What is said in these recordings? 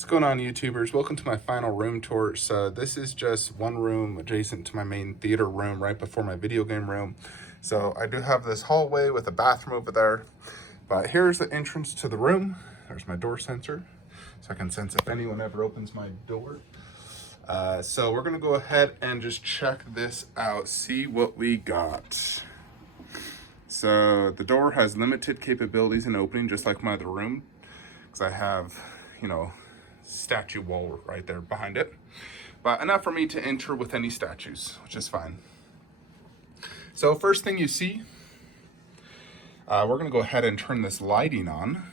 What's going on, YouTubers? Welcome to my final room tour. So this is just one room adjacent to my main theater room right before my video game room. So I do have this hallway with a bathroom over there, but here's the entrance to the room. There's my door sensor, so I can sense if anyone ever opens my door. So we're gonna go ahead and just check this out, see what we got. So the door has limited capabilities in opening, just like my other room, because I have, statue wall right there behind it, but enough for me to enter with any statues, which is fine. So first thing you see, we're gonna go ahead and turn this lighting on.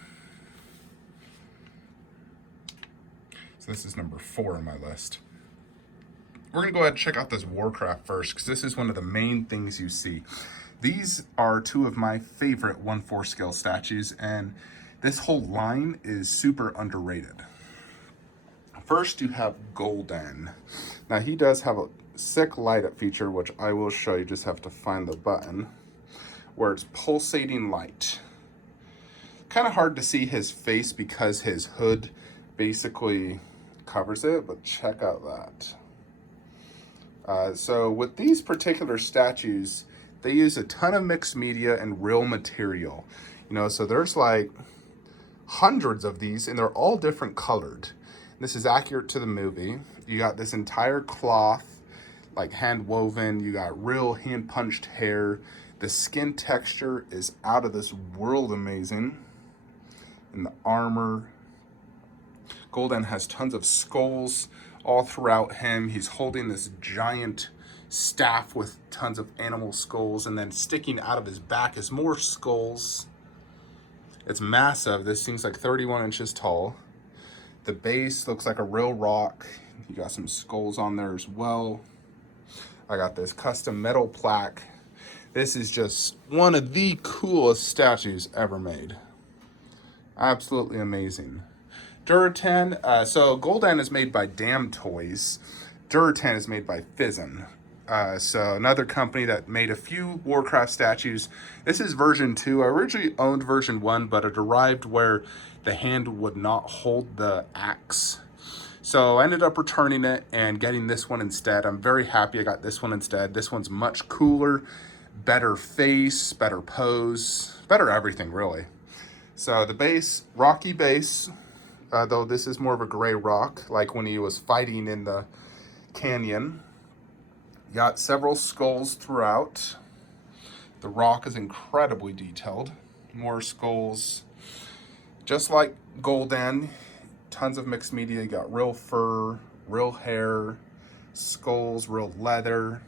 So this is number 4 on my list. We're gonna go ahead and check out this Warcraft first, because this is one of the main things you see. These are 2 of my favorite 1/4 scale statues, and this whole line is super underrated. First, you have Golden. Now, he does have a sick light up feature, which I will show you. Just have to find the button, where it's pulsating light. Kind of hard to see his face because his hood basically covers it, but check out that. So with these particular statues, they use a ton of mixed media and real material. So there's like hundreds of these, and they're all different colored. This is accurate to the movie. You got this entire cloth, like hand woven. You got real hand punched hair. The skin texture is out of this world amazing. And the armor. Golden has tons of skulls all throughout him. He's holding this giant staff with tons of animal skulls, and then sticking out of his back is more skulls. It's massive. This thing's like 31 inches tall. The base looks like a real rock. You got some skulls on there as well. I got this custom metal plaque. This is just one of the coolest statues ever made. Absolutely amazing. Duratan, so Golden is made by Damn Toys. Duratan is made by Fizzin. So another company that made a few Warcraft statues. This is version 2. I originally owned version 1, but it arrived where the hand would not hold the axe. So I ended up returning it and getting this one instead. I'm very happy I got this one instead. This one's much cooler, better face, better pose, better everything really. So the base, rocky base, though this is more of a gray rock, like when he was fighting in the canyon. Got several skulls throughout. The rock is incredibly detailed. More skulls. Just like Golden, tons of mixed media. You got real fur, real hair, skulls, real leather,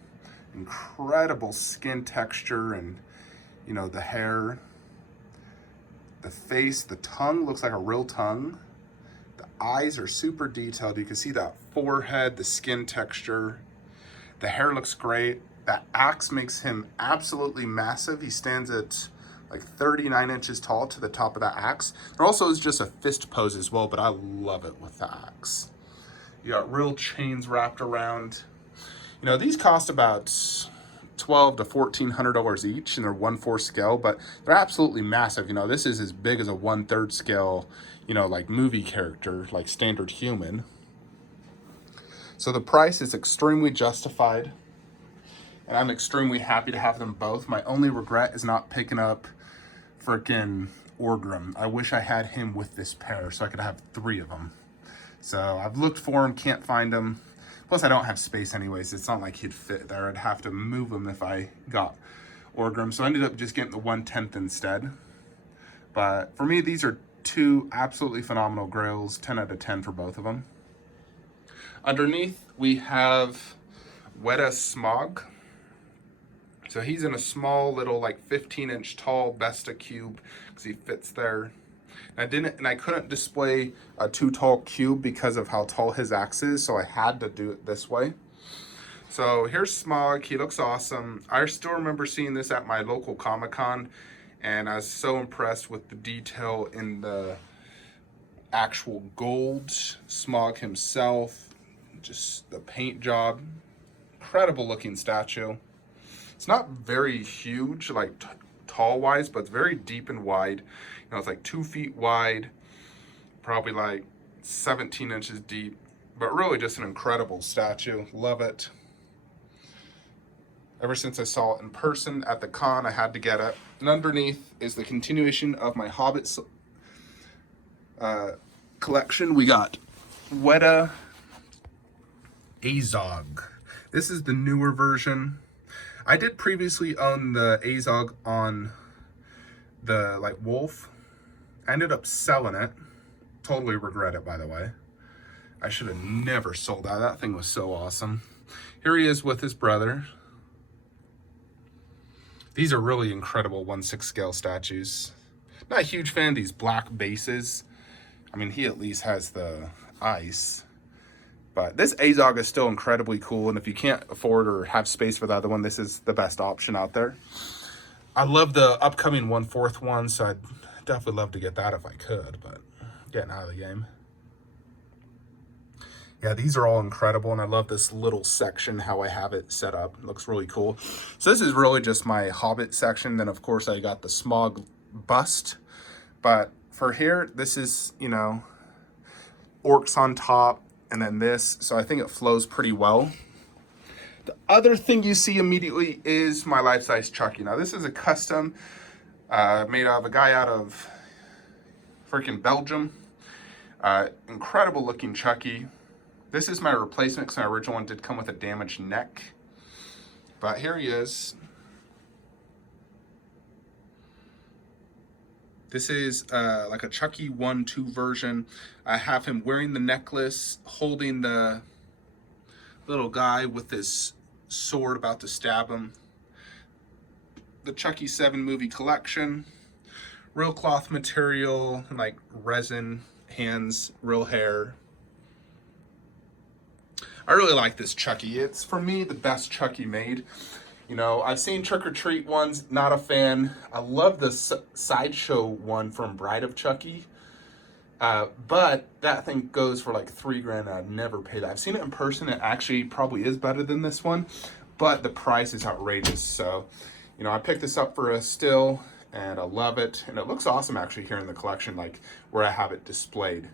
incredible skin texture, and the hair. The face, the tongue looks like a real tongue. The eyes are super detailed. You can see that forehead, the skin texture. The hair looks great. That axe makes him absolutely massive. He stands at like 39 inches tall to the top of that axe. There also is just a fist pose as well, but I love it with the axe. You got real chains wrapped around. These cost about $1,200 to $1,400 each, and they're 1/4 scale, but they're absolutely massive. This is as big as a 1/3 scale, like movie character, like standard human. So the price is extremely justified, and I'm extremely happy to have them both. My only regret is not picking up freaking Orgrim. I wish I had him with this pair so I could have 3 of them. So I've looked for him, can't find him. Plus I don't have space anyways. It's not like he'd fit there. I'd have to move him if I got Orgrim. So I ended up just getting the 1/10 instead. But for me, these are 2 absolutely phenomenal grails. 10 out of 10 for both of them. Underneath, we have Weta Smaug. So he's in a small little, like 15-inch tall Besta cube because he fits there. And I couldn't display a too tall cube because of how tall his axe is, so I had to do it this way. So here's Smaug. He looks awesome. I still remember seeing this at my local Comic-Con, and I was so impressed with the detail in the actual gold Smaug himself. Just the paint job. Incredible looking statue. It's not very huge, like tall wise, but it's very deep and wide. It's like 2 feet wide, probably like 17 inches deep, but really just an incredible statue. Love it. Ever since I saw it in person at the con, I had to get it. And underneath is the continuation of my Hobbit collection. We got Weta Azog. This is the newer version. I did previously own the Azog on the wolf. I ended up selling it. Totally regret it, by the way. I should have never sold that. That thing was so awesome. Here he is with his brother. These are really incredible 1/6 scale statues. Not a huge fan of these black bases. I mean, he at least has the ice. But this Azog is still incredibly cool, and if you can't afford or have space for the other one, this is the best option out there. I love the upcoming 1/4 one, so I'd definitely love to get that if I could, but getting out of the game. Yeah, these are all incredible, and I love this little section, how I have it set up. It looks really cool. So this is really just my Hobbit section. Then, of course, I got the Smaug bust. But for here, this is, you know, orcs on top, and then this. So I think it flows pretty well. The other thing you see immediately is my life-size Chucky. Now, this is a custom made of a guy out of freaking Belgium. Incredible looking Chucky. This is my replacement because my original one did come with a damaged neck. But here he is. This is like a Chucky 1/2 version. I have him wearing the necklace, holding the little guy with this sword about to stab him. The Chucky 7 movie collection. Real cloth material, like resin, hands, real hair. I really like this Chucky. It's, for me, the best Chucky made. You know, I've seen Trick or Treat ones, not a fan. I love the Sideshow one from Bride of Chucky. But that thing goes for like $3 grand. I'd never pay that. I've seen it in person. It actually probably is better than this one, but the price is outrageous. So, you know, I picked this up for a still, and I love it. And it looks awesome actually here in the collection, like where I have it displayed.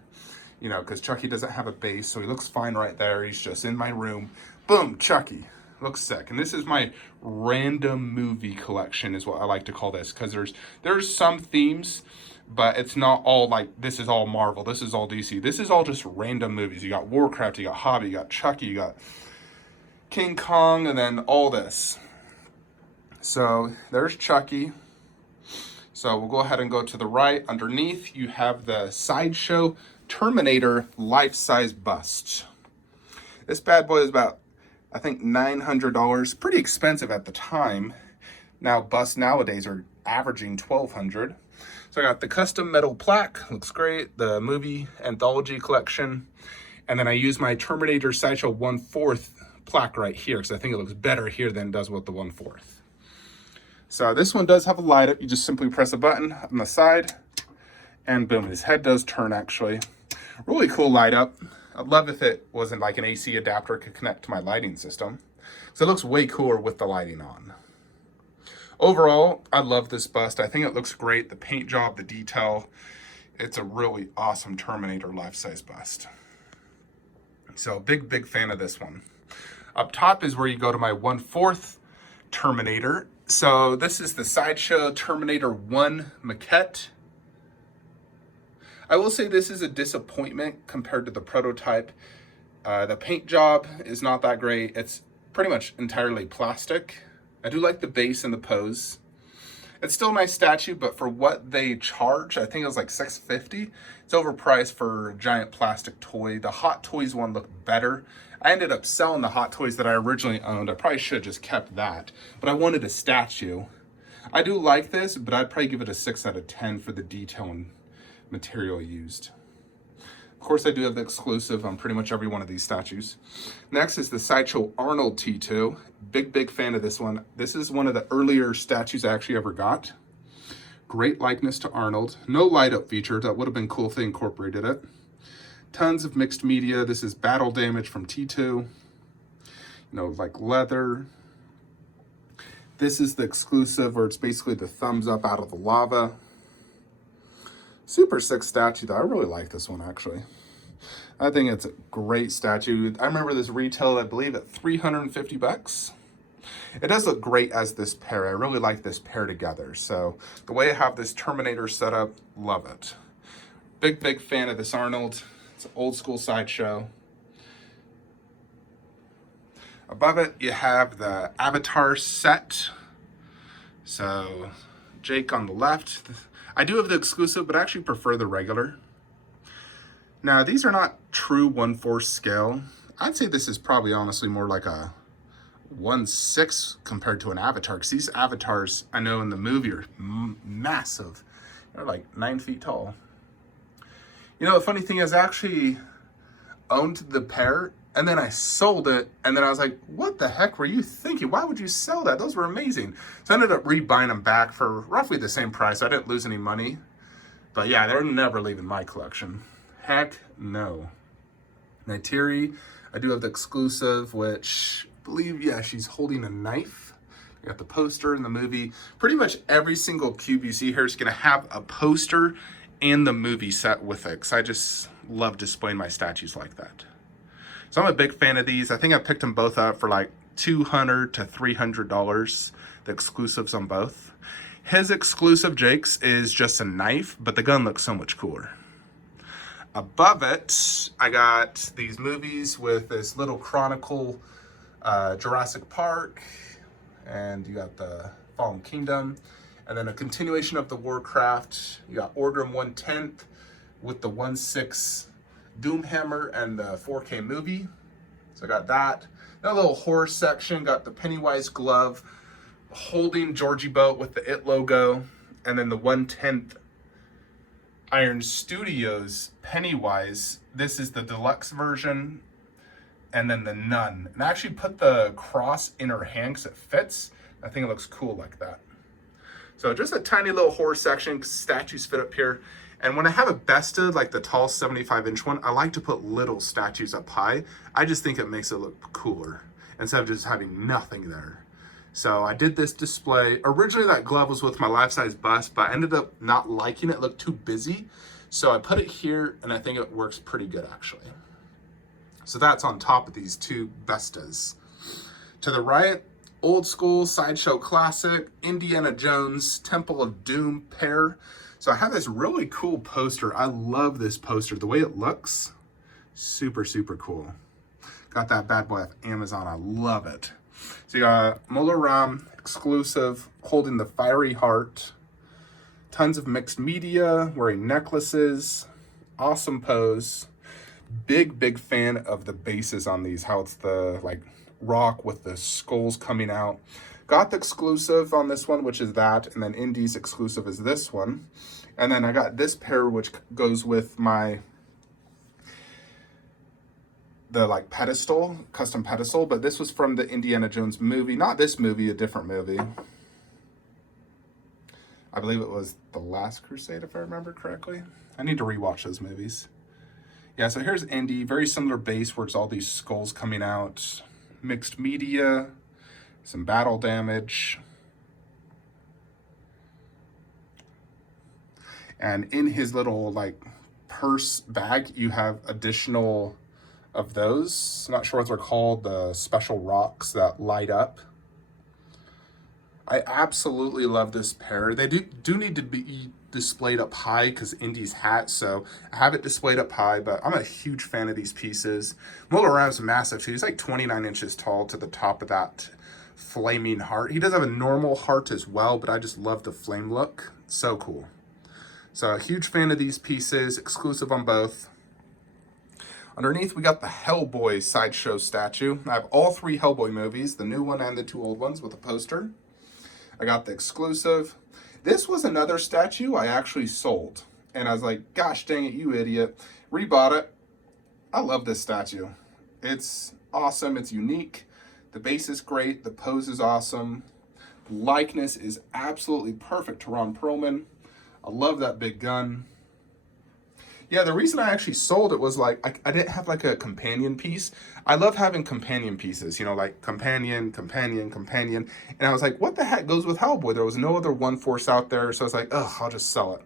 You know, because Chucky doesn't have a base, so he looks fine right there. He's just in my room. Boom, Chucky. Looks sick. And this is my random movie collection is what I like to call this, because there's some themes, but it's not all like, this is all Marvel, this is all DC. This is all just random movies. You got Warcraft, you got Hobbit, you got Chucky, you got King Kong, and then all this. So there's Chucky. So we'll go ahead and go to the right. Underneath, you have the Sideshow Terminator life-size bust. This bad boy is about, I think, $900. Pretty expensive at the time. Now busts nowadays are averaging $1,200. So I got the custom metal plaque, looks great. The movie anthology collection, and then I use my Terminator Sideshow 1/4 plaque right here because I think it looks better here than it does with the 1/4. So this one does have a light up. You just simply press a button on the side, and boom, his head does turn actually. Really cool light up. I'd love if it wasn't like an AC adapter could connect to my lighting system. So it looks way cooler with the lighting on. Overall, I love this bust. I think it looks great. The paint job, the detail. It's a really awesome Terminator life-size bust. So big fan of this one. Up top is where you go to my 1/4 Terminator. So this is the Sideshow Terminator 1 maquette. I will say this is a disappointment compared to the prototype. The paint job is not that great. It's pretty much entirely plastic. I do like the base and the pose. It's still a nice statue, but for what they charge, I think it was like $650. It's overpriced for a giant plastic toy. The Hot Toys one looked better. I ended up selling the Hot Toys that I originally owned. I probably should have just kept that, but I wanted a statue. I do like this, but I'd probably give it a 6 out of 10 for the detail and material used. Of course, I do have the exclusive on pretty much every one of these statues. Next is the Sideshow Arnold T2. Big fan of this one. This is one of the earlier statues I actually ever got. Great likeness to Arnold. No light up feature. That would have been cool if they incorporated it. Tons of mixed media. This is battle damage from T2. You know, like leather. This is the exclusive where it's basically the thumbs up out of the lava. Super sick statue though. I really like this one actually. I think it's a great statue. I remember this retailed, I believe, at 350 bucks. It does look great as this pair. I really like this pair together. So the way I have this Terminator set up, love it. Big fan of this Arnold. It's an old school Sideshow. Above it, you have the Avatar set. So Jake on the left. I do have the exclusive, but I actually prefer the regular. Now, these are not true 1/4 scale. I'd say this is probably honestly more like a 1/6 compared to an Avatar, because these Avatars I know in the movie are massive. They're like 9 feet tall. You know, the funny thing is, I actually owned the pair and then I sold it, and then I was like, what the heck were you thinking? Why would you sell that? Those were amazing. So I ended up rebuying them back for roughly the same price. I didn't lose any money. But yeah, they're never leaving my collection. Heck no. Neytiri, I do have the exclusive, which I believe, yeah, she's holding a knife. You got the poster in the movie. Pretty much every single cube you see here is going to have a poster and the movie set with it, because I just love displaying my statues like that. So I'm a big fan of these. I think I picked them both up for like $200 to $300, the exclusives on both. His exclusive, Jake's, is just a knife, but the gun looks so much cooler. Above it, I got these movies with this little chronicle, Jurassic Park, and you got the Fallen Kingdom, and then a continuation of the Warcraft. You got Orgrim 1/10 with the 1/6 Doomhammer and the 4K movie. So I got that. Then a little horror section, got the Pennywise glove holding Georgie boat with the IT logo, and then the 1/10 Iron Studios Pennywise. This is the deluxe version, and then the nun. And I actually put the cross in her hand because it fits. I think it looks cool like that. So just a tiny little horror section, statues fit up here. And when I have a bested, like the tall 75-inch one, I like to put little statues up high. I just think it makes it look cooler instead of just having nothing there. So I did this display. Originally that glove was with my life-size bust, but I ended up not liking it. It looked too busy. So I put it here, and I think it works pretty good actually. So that's on top of these two bestas. To the right, old school Sideshow classic, Indiana Jones Temple of Doom pair. So I have this really cool poster. I love this poster. The way it looks, super cool. Got that bad boy off Amazon. I love it. So you got Mola Ram exclusive, holding the fiery heart. Tons of mixed media, wearing necklaces. Awesome pose. Big fan of the bases on these. How it's the like rock with the skulls coming out. Got the exclusive on this one, which is that, and then Indy's exclusive is this one. And then I got this pair, which goes with the like pedestal, custom pedestal, but this was from the Indiana Jones movie. Not this movie, a different movie. I believe it was The Last Crusade, if I remember correctly. I need to rewatch those movies. Yeah, so here's Indy, very similar base where it's all these skulls coming out. Mixed media, some battle damage. And in his little like purse bag, you have additional of those. I'm not sure what they're called, the special rocks that light up. I absolutely love this pair. They do need to be displayed up high because Indy's hat, so I have it displayed up high, but I'm a huge fan of these pieces. Mola Ram's massive too. He's like 29 inches tall to the top of that flaming heart. He does have a normal heart as well, but I just love the flame look. So cool. So a huge fan of these pieces, exclusive on both. Underneath, we got the Hellboy Sideshow statue. I have all 3 Hellboy movies, the new one and the 2 old ones with a poster. I got the exclusive. This was another statue I actually sold. And I was like, gosh dang it, you idiot. Rebought it. I love this statue. It's awesome. It's unique. The base is great. The pose is awesome. The likeness is absolutely perfect to Ron Perlman. I love that big gun. Yeah, the reason I actually sold it was like, I didn't have like a companion piece. I love having companion pieces, you know, like companion. And I was like, what the heck goes with Hellboy? There was no other 1/4 out there. So I was like, ugh, I'll just sell it.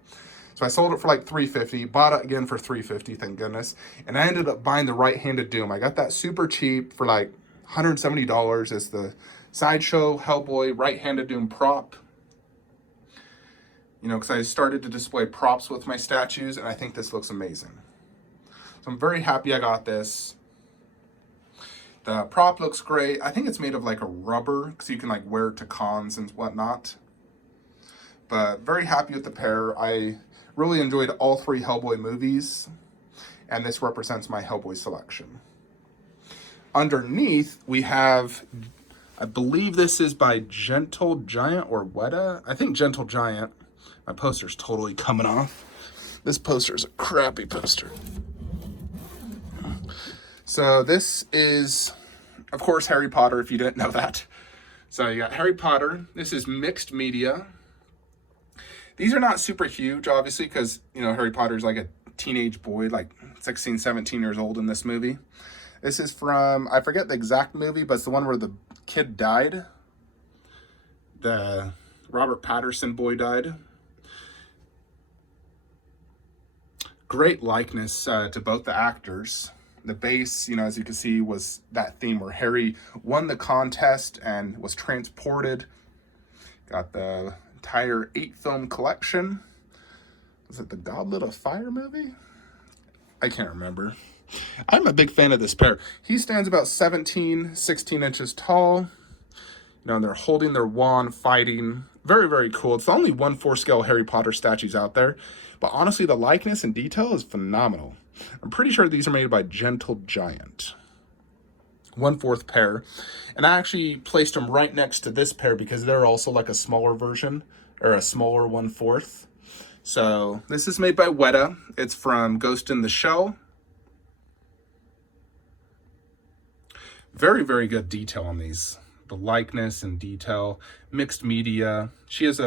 So I sold it for like $350, bought it again for $350, thank goodness. And I ended up buying the right-handed Doom. I got that super cheap for like $170. It's the Sideshow Hellboy right-handed Doom prop. You know, because I started to display props with my statues, and I think this looks amazing. So I'm very happy I got this. The prop looks great. I think it's made of like a rubber, so you can like wear it to cons and whatnot. But very happy with the pair. I really enjoyed all 3 Hellboy movies, and this represents my Hellboy selection. Underneath, we have, I believe this is by Gentle Giant or Weta. I think Gentle Giant. My poster's totally coming off. This poster is a crappy poster. So this is, of course, Harry Potter, if you didn't know that. So you got Harry Potter. This is mixed media. These are not super huge, obviously, because, you know, Harry Potter's like a teenage boy, like 16, 17 years old in this movie. This is from, I forget the exact movie, but it's the one where the kid died. The Robert Pattinson boy died. Great likeness to both the actors. The base, you know, as you can see, was that theme where Harry won the contest and was transported. Got the entire 8-film collection. Was it the Goblet of Fire movie? I can't remember. I'm a big fan of this pair. He stands about 16 inches tall. You know, they're holding their wand, fighting. Very, very cool. It's the only 1/4 scale Harry Potter statues out there. But honestly, the likeness and detail is phenomenal. I'm pretty sure these are made by Gentle Giant. 1/4 pair. And I actually placed them right next to this pair because they're also like a smaller version, or a smaller 1/4. So this is made by Weta. It's from Ghost in the Shell. Very, very good detail on these. The likeness and detail, mixed media. She has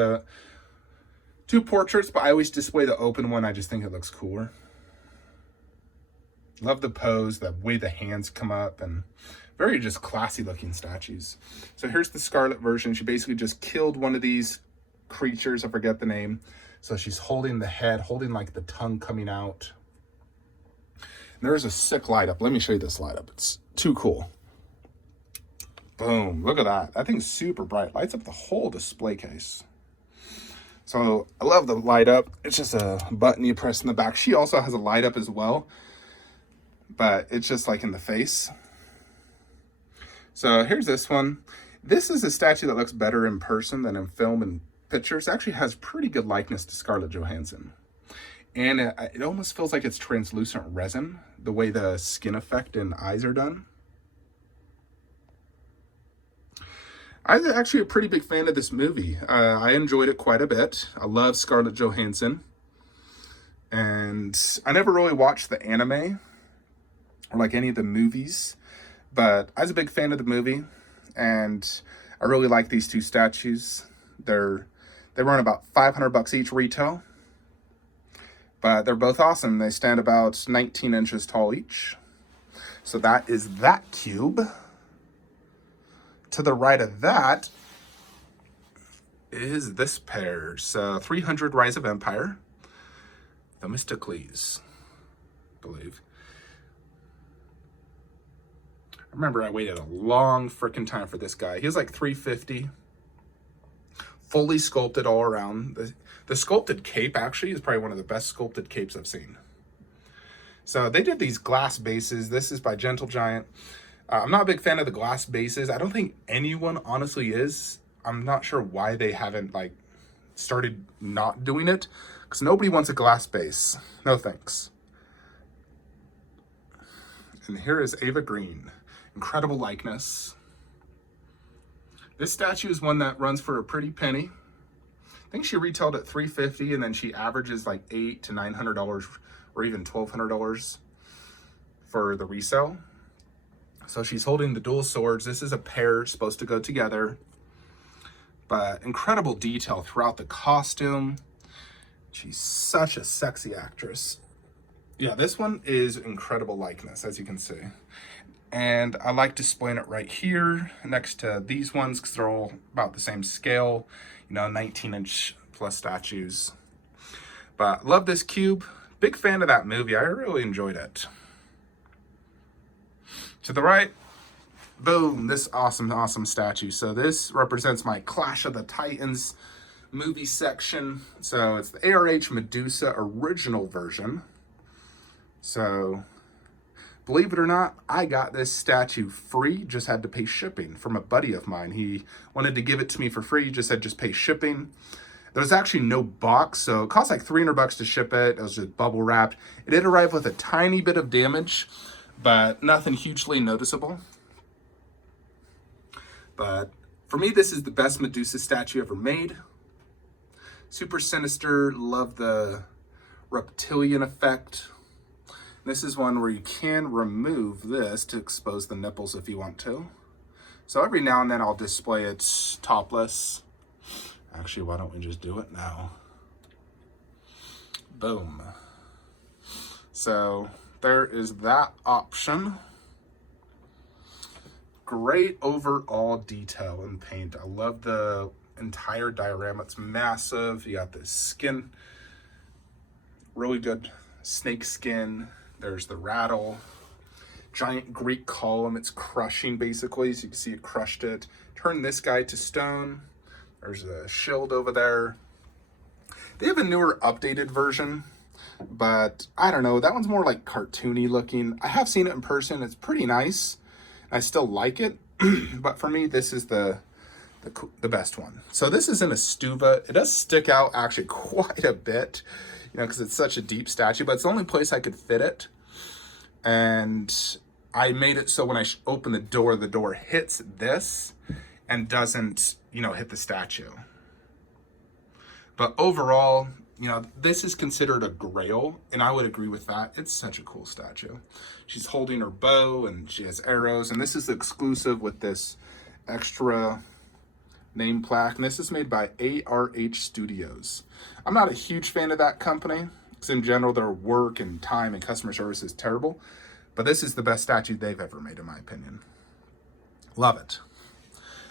2 portraits, but I always display the open one. I just think it looks cooler. Love the pose, the way the hands come up, and very just classy looking statues. So here's the Scarlet version. She basically just killed one of these creatures. I forget the name. So she's holding the head, holding like the tongue coming out. And there's a sick light up. Let me show you this light up. It's too cool. Boom, look at that. That thing's super bright. Lights up the whole display case. So I love the light up. It's just a button you press in the back. She also has a light up as well, but it's just like in the face. So here's this one. This is a statue that looks better in person than in film and pictures. It actually has pretty good likeness to Scarlett Johansson. And it almost feels like it's translucent resin, the way the skin effect and eyes are done. I'm actually a pretty big fan of this movie. I enjoyed it quite a bit. I love Scarlett Johansson. And I never really watched the anime or like any of the movies, but I was a big fan of the movie, and I really like these 2 statues. They run about $500 each retail, but they're both awesome. They stand about 19 inches tall each. So that is that cube. To the right of that is this pair. So 300 Rise of Empire. Themistocles, I believe. I remember I waited a long freaking time for this guy. He was like $350. Fully sculpted all around. The sculpted cape actually is probably one of the best sculpted capes I've seen. So they did these glass bases. This is by Gentle Giant. I'm not a big fan of the glass bases. I don't think anyone honestly is. I'm not sure why they haven't like started not doing it, because nobody wants a glass base. No thanks. And here is Ava Green. Incredible likeness. This statue is one that runs for a pretty penny. I think she retailed at $350, and then she averages like $800 to $900 or even $1,200 for the resale. So she's holding the dual swords. This is a pair supposed to go together. But incredible detail throughout the costume. She's such a sexy actress. Yeah, this one is incredible likeness, as you can see. And I like displaying it right here next to these ones because they're all about the same scale. You know, 19-inch plus statues. But love this cube. Big fan of that movie. I really enjoyed it. To the right, boom, this awesome statue. So this represents my Clash of the Titans movie section. So it's the ARH Medusa original version. So believe it or not, I got this statue free, just had to pay shipping from a buddy of mine. He wanted to give it to me for free, just said just pay shipping. There was actually no box, so it cost like $300 to ship it. It was just bubble wrapped. It did arrive with a tiny bit of damage, but nothing hugely noticeable. But for me, this is the best Medusa statue ever made. Super sinister, love the reptilian effect. This is one where you can remove this to expose the nipples if you want to. So every now and then I'll display it topless. Actually, why don't we just do it now? Boom. So there is that option. Great overall detail and paint. I love the entire diorama. It's massive. You got this skin, really good snake skin. There's the rattle, giant Greek column. It's crushing basically, so you can see it crushed it. Turn this guy to stone. There's a shield over there. They have a newer updated version, but I don't know, that one's more like cartoony looking. I have seen it in person. It's pretty nice. I still like it, but for me, this is the best one. So this is in a stuva. It does stick out actually quite a bit, you know, because it's such a deep statue, but it's the only place I could fit it. And I made it so when I open the door hits this and doesn't, you know, hit the statue. But overall, you know, this is considered a grail, and I would agree with that. It's such a cool statue. She's holding her bow, and she has arrows, and this is exclusive with this extra name plaque, and this is made by ARH Studios. I'm not a huge fan of that company, because in general, their work and time and customer service is terrible, but this is the best statue they've ever made, in my opinion. Love it.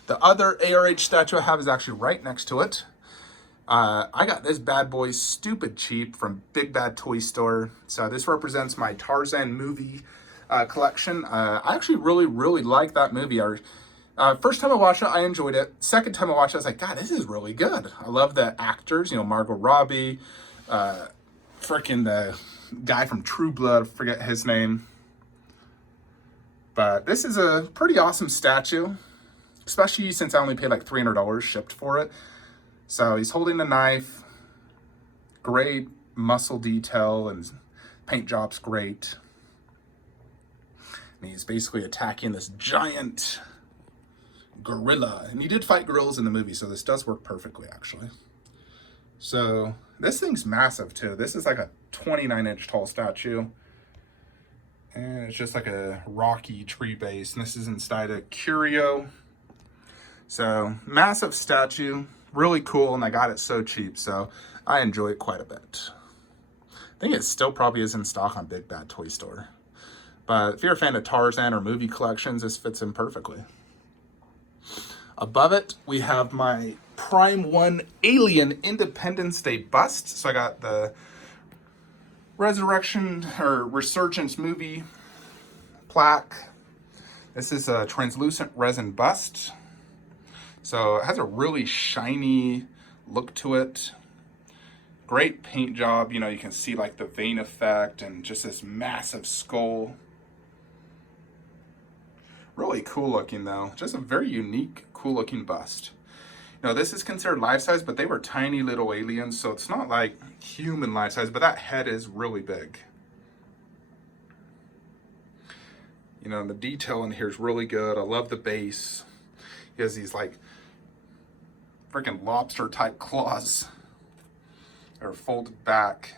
The other ARH statue I have is actually right next to it. I got this bad boy stupid cheap from Big Bad Toy Store. So this represents my Tarzan movie collection. I actually really like that movie. First time I watched it, I enjoyed it. Second time I watched it, I was like, God, this is really good. I love the actors, you know, Margot Robbie, freaking the guy from True Blood, I forget his name. But this is a pretty awesome statue, especially since I only paid like $300 shipped for it. So he's holding a knife, great muscle detail, and paint job's great. And he's basically attacking this giant gorilla. And he did fight gorillas in the movie, so this does work perfectly, actually. So this thing's massive, too. This is like a 29-inch tall statue. And it's just like a rocky tree base. And this is inside a curio. So massive statue. Really cool, and I got it so cheap, so I enjoy it quite a bit. I think it still probably is in stock on Big Bad Toy Store. But if you're a fan of Tarzan or movie collections, this fits in perfectly. Above it, we have my Prime 1 Alien Independence Day bust. So I got the Resurrection or Resurgence movie plaque. This is a translucent resin bust. So it has a really shiny look to it. Great paint job. You know, you can see like the vein effect and just this massive skull. Really cool looking though. Just a very unique, cool looking bust. You know, this is considered life size, but they were tiny little aliens, so it's not like human life size, but that head is really big. You know, the detail in here is really good. I love the base. He has these like freaking lobster type claws. They're folded back.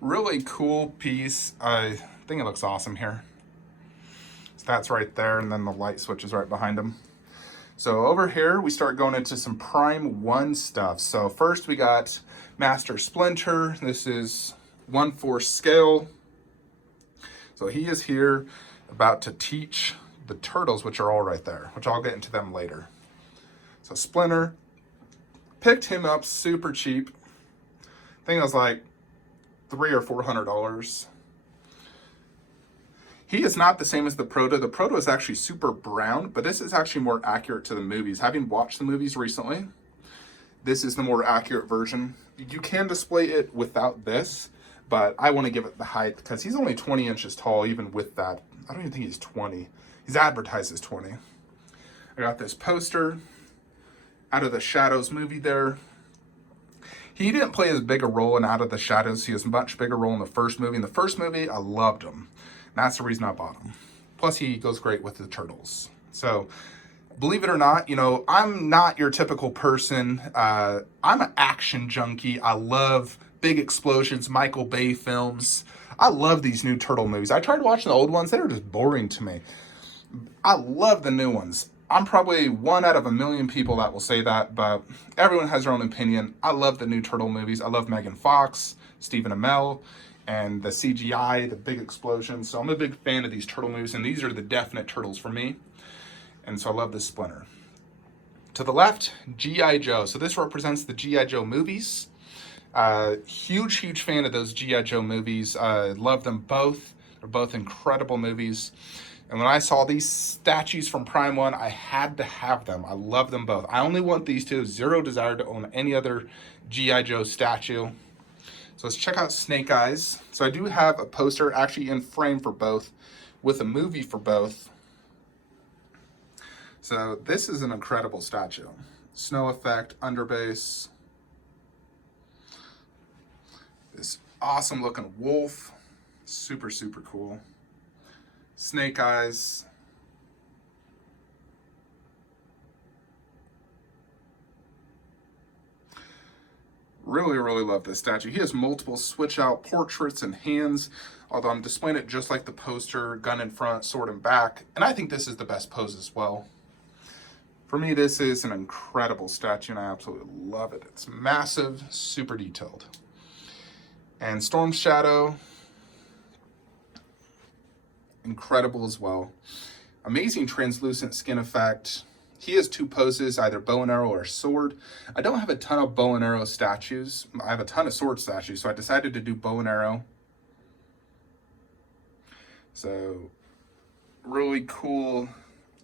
Really cool piece. I think it looks awesome here. So that's right there, and then the light switch is right behind him. So over here, we start going into some Prime 1 stuff. So first we got Master Splinter. This is 1/4 scale. So he is here about to teach the turtles, which are all right there, which I'll get into them later. So Splinter, picked him up super cheap. I think it was like $300 or $400. He is not the same as the Proto. The Proto is actually super brown, but this is actually more accurate to the movies. Having watched the movies recently, this is the more accurate version. You can display it without this, but I want to give it the height because he's only 20 inches tall, even with that. I don't even think he's 20. He's advertised as 20. I got this poster Out of the Shadows movie there. He didn't play as big a role in Out of the Shadows. He was a much bigger role in the first movie. In the first movie, I loved him. That's the reason I bought him. Plus, he goes great with the turtles. So, believe it or not, you know, I'm not your typical person. I'm an action junkie. I love big explosions, Michael Bay films. I love these new turtle movies. I tried watching the old ones. They were just boring to me. I love the new ones. I'm probably one out of a million people that will say that, but everyone has their own opinion. I love the new turtle movies. I love Megan Fox, Stephen Amell, and the CGI, the big explosions. So I'm a big fan of these turtle movies, and these are the definite turtles for me. And so I love this Splinter. To the left, G.I. Joe. So this represents the G.I. Joe movies. Huge fan of those G.I. Joe movies. Love them both. They're both incredible movies. And when I saw these statues from Prime 1, I had to have them. I love them both. I only want these two. Zero desire to own any other G.I. Joe statue. So let's check out Snake Eyes. So I do have a poster actually in frame for both, with a movie for both. So this is an incredible statue. Snow effect, underbase. This awesome looking wolf. Super cool. Snake Eyes. Really love this statue. He has multiple switch out portraits and hands, although I'm displaying it just like the poster, gun in front, sword in back. And I think this is the best pose as well. For me, this is an incredible statue and I absolutely love it. It's massive, super detailed. And Storm Shadow, incredible as well. Amazing translucent skin effect. He has two poses, either bow and arrow or sword. I don't have a ton of bow and arrow statues. I have a ton of sword statues, so I decided to do bow and arrow. So, really cool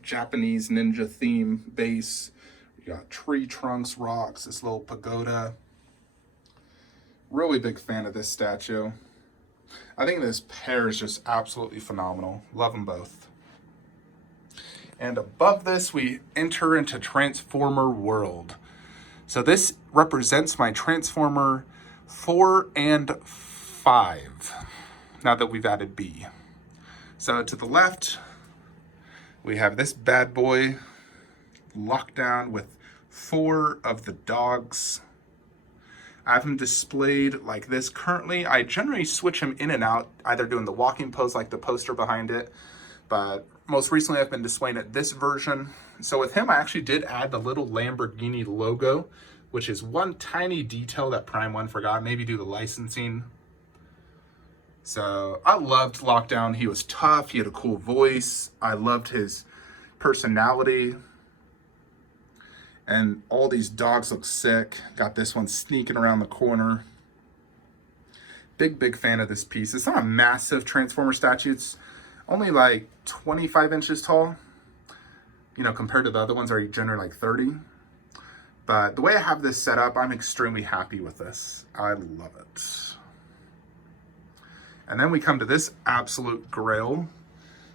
Japanese ninja theme base. You got tree trunks, rocks, this little pagoda. Really big fan of this statue. I think this pair is just absolutely phenomenal. Love them both. And above this, we enter into Transformer World. So this represents my Transformer 4 and 5, now that we've added B. So to the left, we have this bad boy locked down with 4 of the dogs. I have him displayed like this. Currently, I generally switch him in and out, either doing the walking pose like the poster behind it, but most recently I've been displaying it this version. So with him, I actually did add the little Lamborghini logo, which is one tiny detail that Prime 1 forgot, maybe due to licensing. So I loved Lockdown. He was tough, he had a cool voice. I loved his personality. And all these dogs look sick. Got this one sneaking around the corner. Big fan of this piece. It's not a massive Transformer statue. It's only like 25 inches tall. You know, compared to the other ones are generally like 30. But the way I have this set up, I'm extremely happy with this. I love it. And then we come to this absolute grail.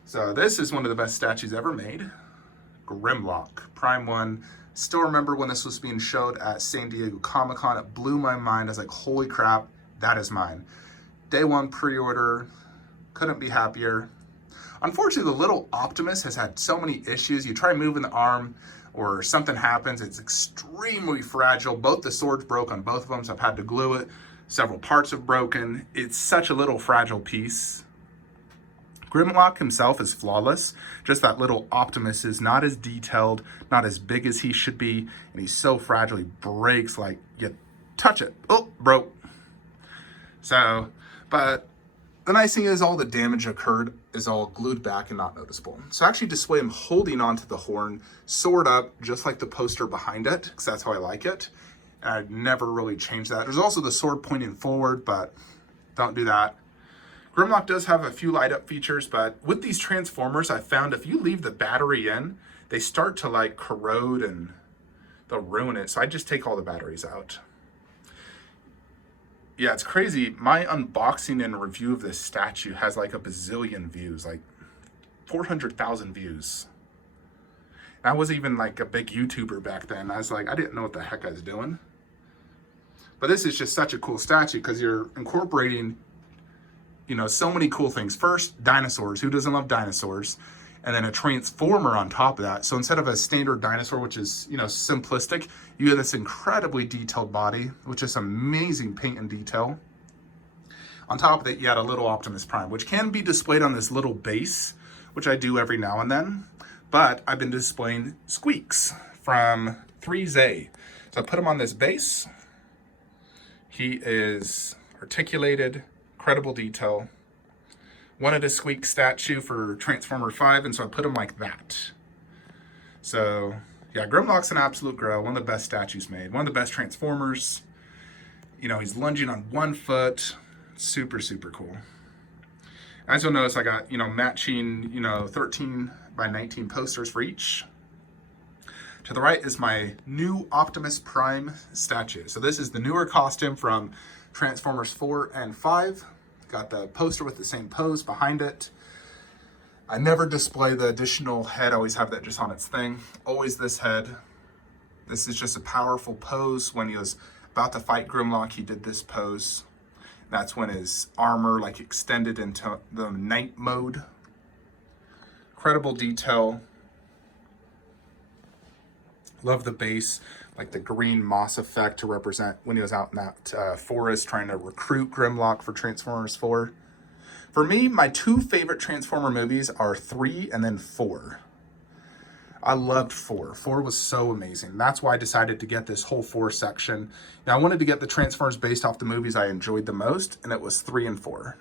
So this is one of the best statues ever made. Grimlock, Prime 1. Still remember when this was being showed at San Diego Comic-Con, it blew my mind. I was like, holy crap, that is mine. Day 1 pre-order, couldn't be happier. Unfortunately, the little Optimus has had so many issues. You try moving the arm or something happens, it's extremely fragile. Both the swords broke on both of them, so I've had to glue it. Several parts have broken. It's such a little fragile piece. Grimlock himself is flawless. Just that little Optimus is not as detailed, not as big as he should be, and he's so fragile, he breaks like you touch it. Oh, broke. So, but the nice thing is all the damage occurred is all glued back and not noticeable. So I actually display him holding onto the horn, sword up, just like the poster behind it, because that's how I like it. And I'd never really change that. There's also the sword pointing forward, but don't do that. Grimlock does have a few light up features, but with these Transformers, I found if you leave the battery in, they start to like corrode and they'll ruin it. So I just take all the batteries out. Yeah, it's crazy. My unboxing and review of this statue has like a bazillion views, like 400,000 views. I was even like a big YouTuber back then. I was like, I didn't know what the heck I was doing. But this is just such a cool statue because you're incorporating, you know, so many cool things. First, dinosaurs. Who doesn't love dinosaurs? And then a transformer on top of that. So instead of a standard dinosaur, which is, you know, simplistic, you have this incredibly detailed body, which is amazing paint and detail. On top of it, you had a little Optimus Prime, which can be displayed on this little base, which I do every now and then. But I've been displaying Squeaks from 3Z. So I put him on this base. He is articulated, incredible detail. Wanted a Squeak statue for Transformer 5, and so I put him like that. So, yeah, Grimlock's an absolute grow. One of the best statues made. One of the best Transformers. You know, he's lunging on one foot. Super, super cool. As you'll notice, I got, you know, matching, you know, 13 by 19 posters for each. To the right is my new Optimus Prime statue. So this is the newer costume from Transformers 4 and 5. Got the poster with the same pose behind it. I never display the additional head. I always have that just on its thing. Always this head. This is just a powerful pose. When he was about to fight Grimlock, he did this pose. That's when his armor like extended into the night mode. Incredible detail. Love the base, like the green moss effect to represent when he was out in that forest trying to recruit Grimlock for Transformers 4. For me, my two favorite Transformer movies are 3 and then 4. I loved 4. 4 was so amazing. That's why I decided to get this whole 4 section. Now, I wanted to get the Transformers based off the movies I enjoyed the most, and it was 3 and 4.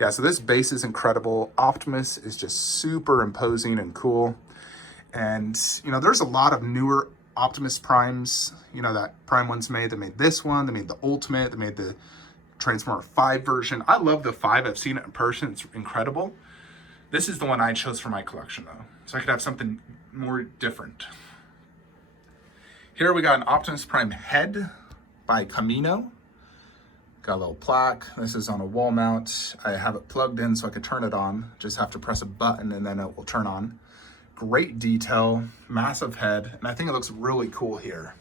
Yeah, so this base is incredible. Optimus is just super imposing and cool. And, you know, there's a lot of newer Optimus Primes, you know, that Prime one's made. They made this one. They made the Ultimate. They made the Transformer 5 version. I love the 5. I've seen it in person. It's incredible. This is the one I chose for my collection, though. So I could have something more different. Here we got an Optimus Prime head by Kamino. Got a little plaque. This is on a wall mount. I have it plugged in so I could turn it on. Just have to press a button and then it will turn on. Great detail, massive head, and I think it looks really cool here.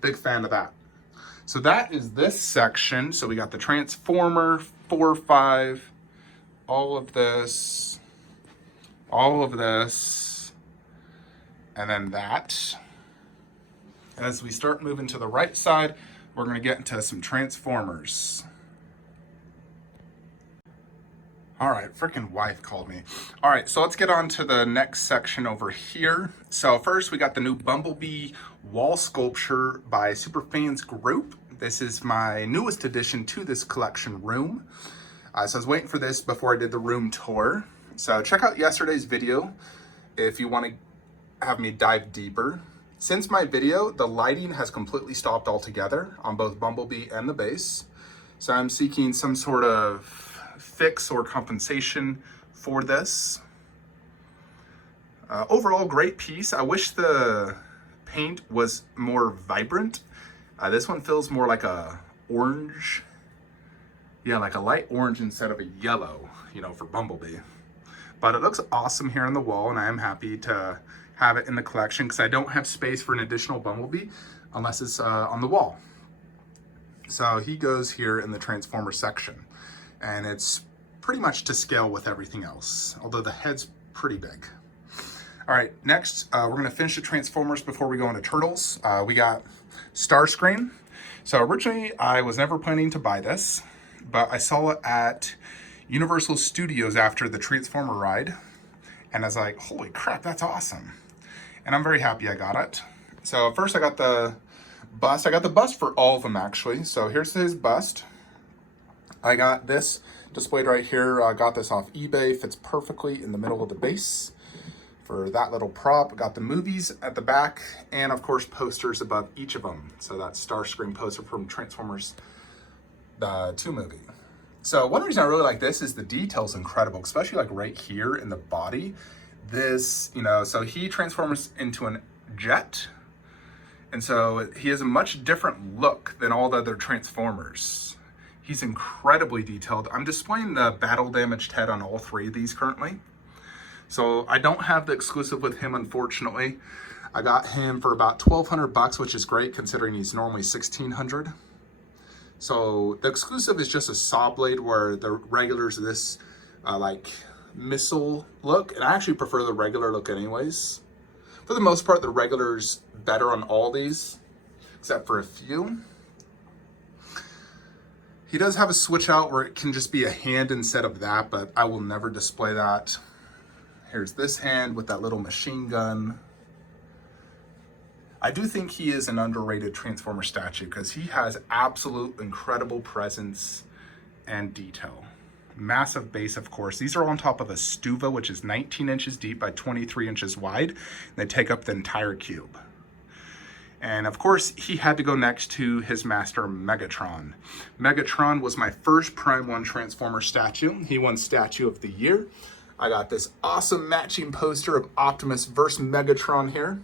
Big fan of that. So that is this section. So we got the Transformer 4, 5, all of this, and then that. As we start moving to the right side, we're going to get into some Transformers. All right, freaking wife called me. All right, so let's get on to the next section over here. So first, we got the new Bumblebee wall sculpture by Superfans Group. This is my newest addition to this collection room. So I was waiting for this before I did the room tour. So check out yesterday's video if you want to have me dive deeper. Since my video, the lighting has completely stopped altogether on both Bumblebee and the base. So I'm seeking some sort of fix or compensation for this. Overall, great piece. I wish the paint was more vibrant. This one feels more like a orange. Yeah, like a light orange instead of a yellow, you know, for Bumblebee. But it looks awesome here on the wall, and I am happy to have it in the collection because I don't have space for an additional Bumblebee unless it's on the wall. So he goes here in the Transformer section, and it's pretty much to scale with everything else, although the head's pretty big. All right, next, we're gonna finish the Transformers before we go into Turtles. We got Starscream. So originally, I was never planning to buy this, but I saw it at Universal Studios after the Transformer ride, and I was like, holy crap, that's awesome. And I'm very happy I got it. So first I got the bust. I got the bust for all of them, actually. So here's his bust. I got this displayed right here. I got this off eBay. Fits perfectly in the middle of the base for that little prop. Got the movies at the back, and of course posters above each of them. So that's Starscream poster from Transformers the 2 movie. So one reason I really like this is the detail's incredible, especially like right here in the body. This, you know, so he transforms into a jet. And so he has a much different look than all the other Transformers. He's incredibly detailed. I'm displaying the battle damaged head on all three of these currently. So I don't have the exclusive with him, unfortunately. I got him for about $1,200, which is great considering he's normally $1,600. So the exclusive is just a saw blade, where the regular is this like missile look. And I actually prefer the regular look anyways. For the most part, the regular's better on all these, except for a few. He does have a switch out where it can just be a hand instead of that, but I will never display that. Here's this hand with that little machine gun. I do think he is an underrated Transformer statue because he has absolute incredible presence and detail. Massive base, of course. These are on top of a stuva, which is 19 inches deep by 23 inches wide. And they take up the entire cube. And of course, he had to go next to his master, Megatron. Megatron was my first Prime 1 Transformer statue. He won Statue of the Year. I got this awesome matching poster of Optimus versus Megatron here.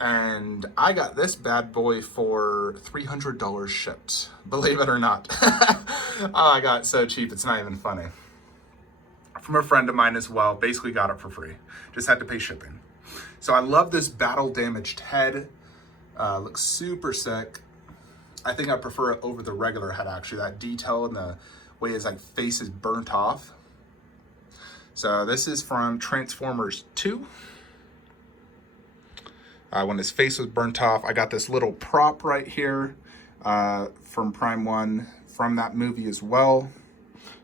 And I got this bad boy for $300 shipped, believe it or not. Oh, I got it so cheap, it's not even funny. From a friend of mine as well, basically got it for free. Just had to pay shipping. So I love this battle damaged head. Looks super sick. I think I prefer it over the regular head, actually. That detail and the way his like face is burnt off. So this is from Transformers 2. When his face was burnt off, I got this little prop right here from Prime 1 from that movie as well.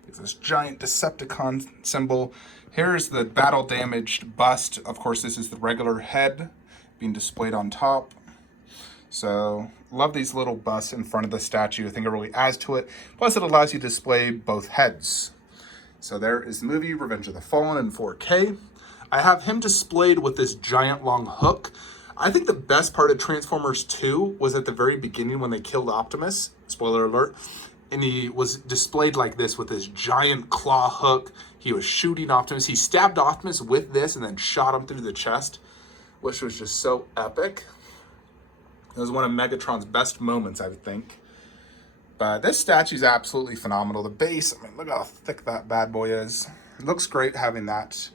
It's this giant Decepticon symbol. Here's the battle damaged bust. Of course, this is the regular head being displayed on top. So love these little busts in front of the statue. I think it really adds to it. Plus, it allows you to display both heads. So there is the movie Revenge of the Fallen in 4K. I have him displayed with this giant long hook. I think the best part of Transformers 2 was at the very beginning when they killed Optimus. Spoiler alert. And he was displayed like this with this giant claw hook. He was shooting Optimus. He stabbed Optimus with this and then shot him through the chest, which was just so epic. It was one of Megatron's best moments, I would think. But this statue is absolutely phenomenal. The base, I mean, look how thick that bad boy is. It looks great having that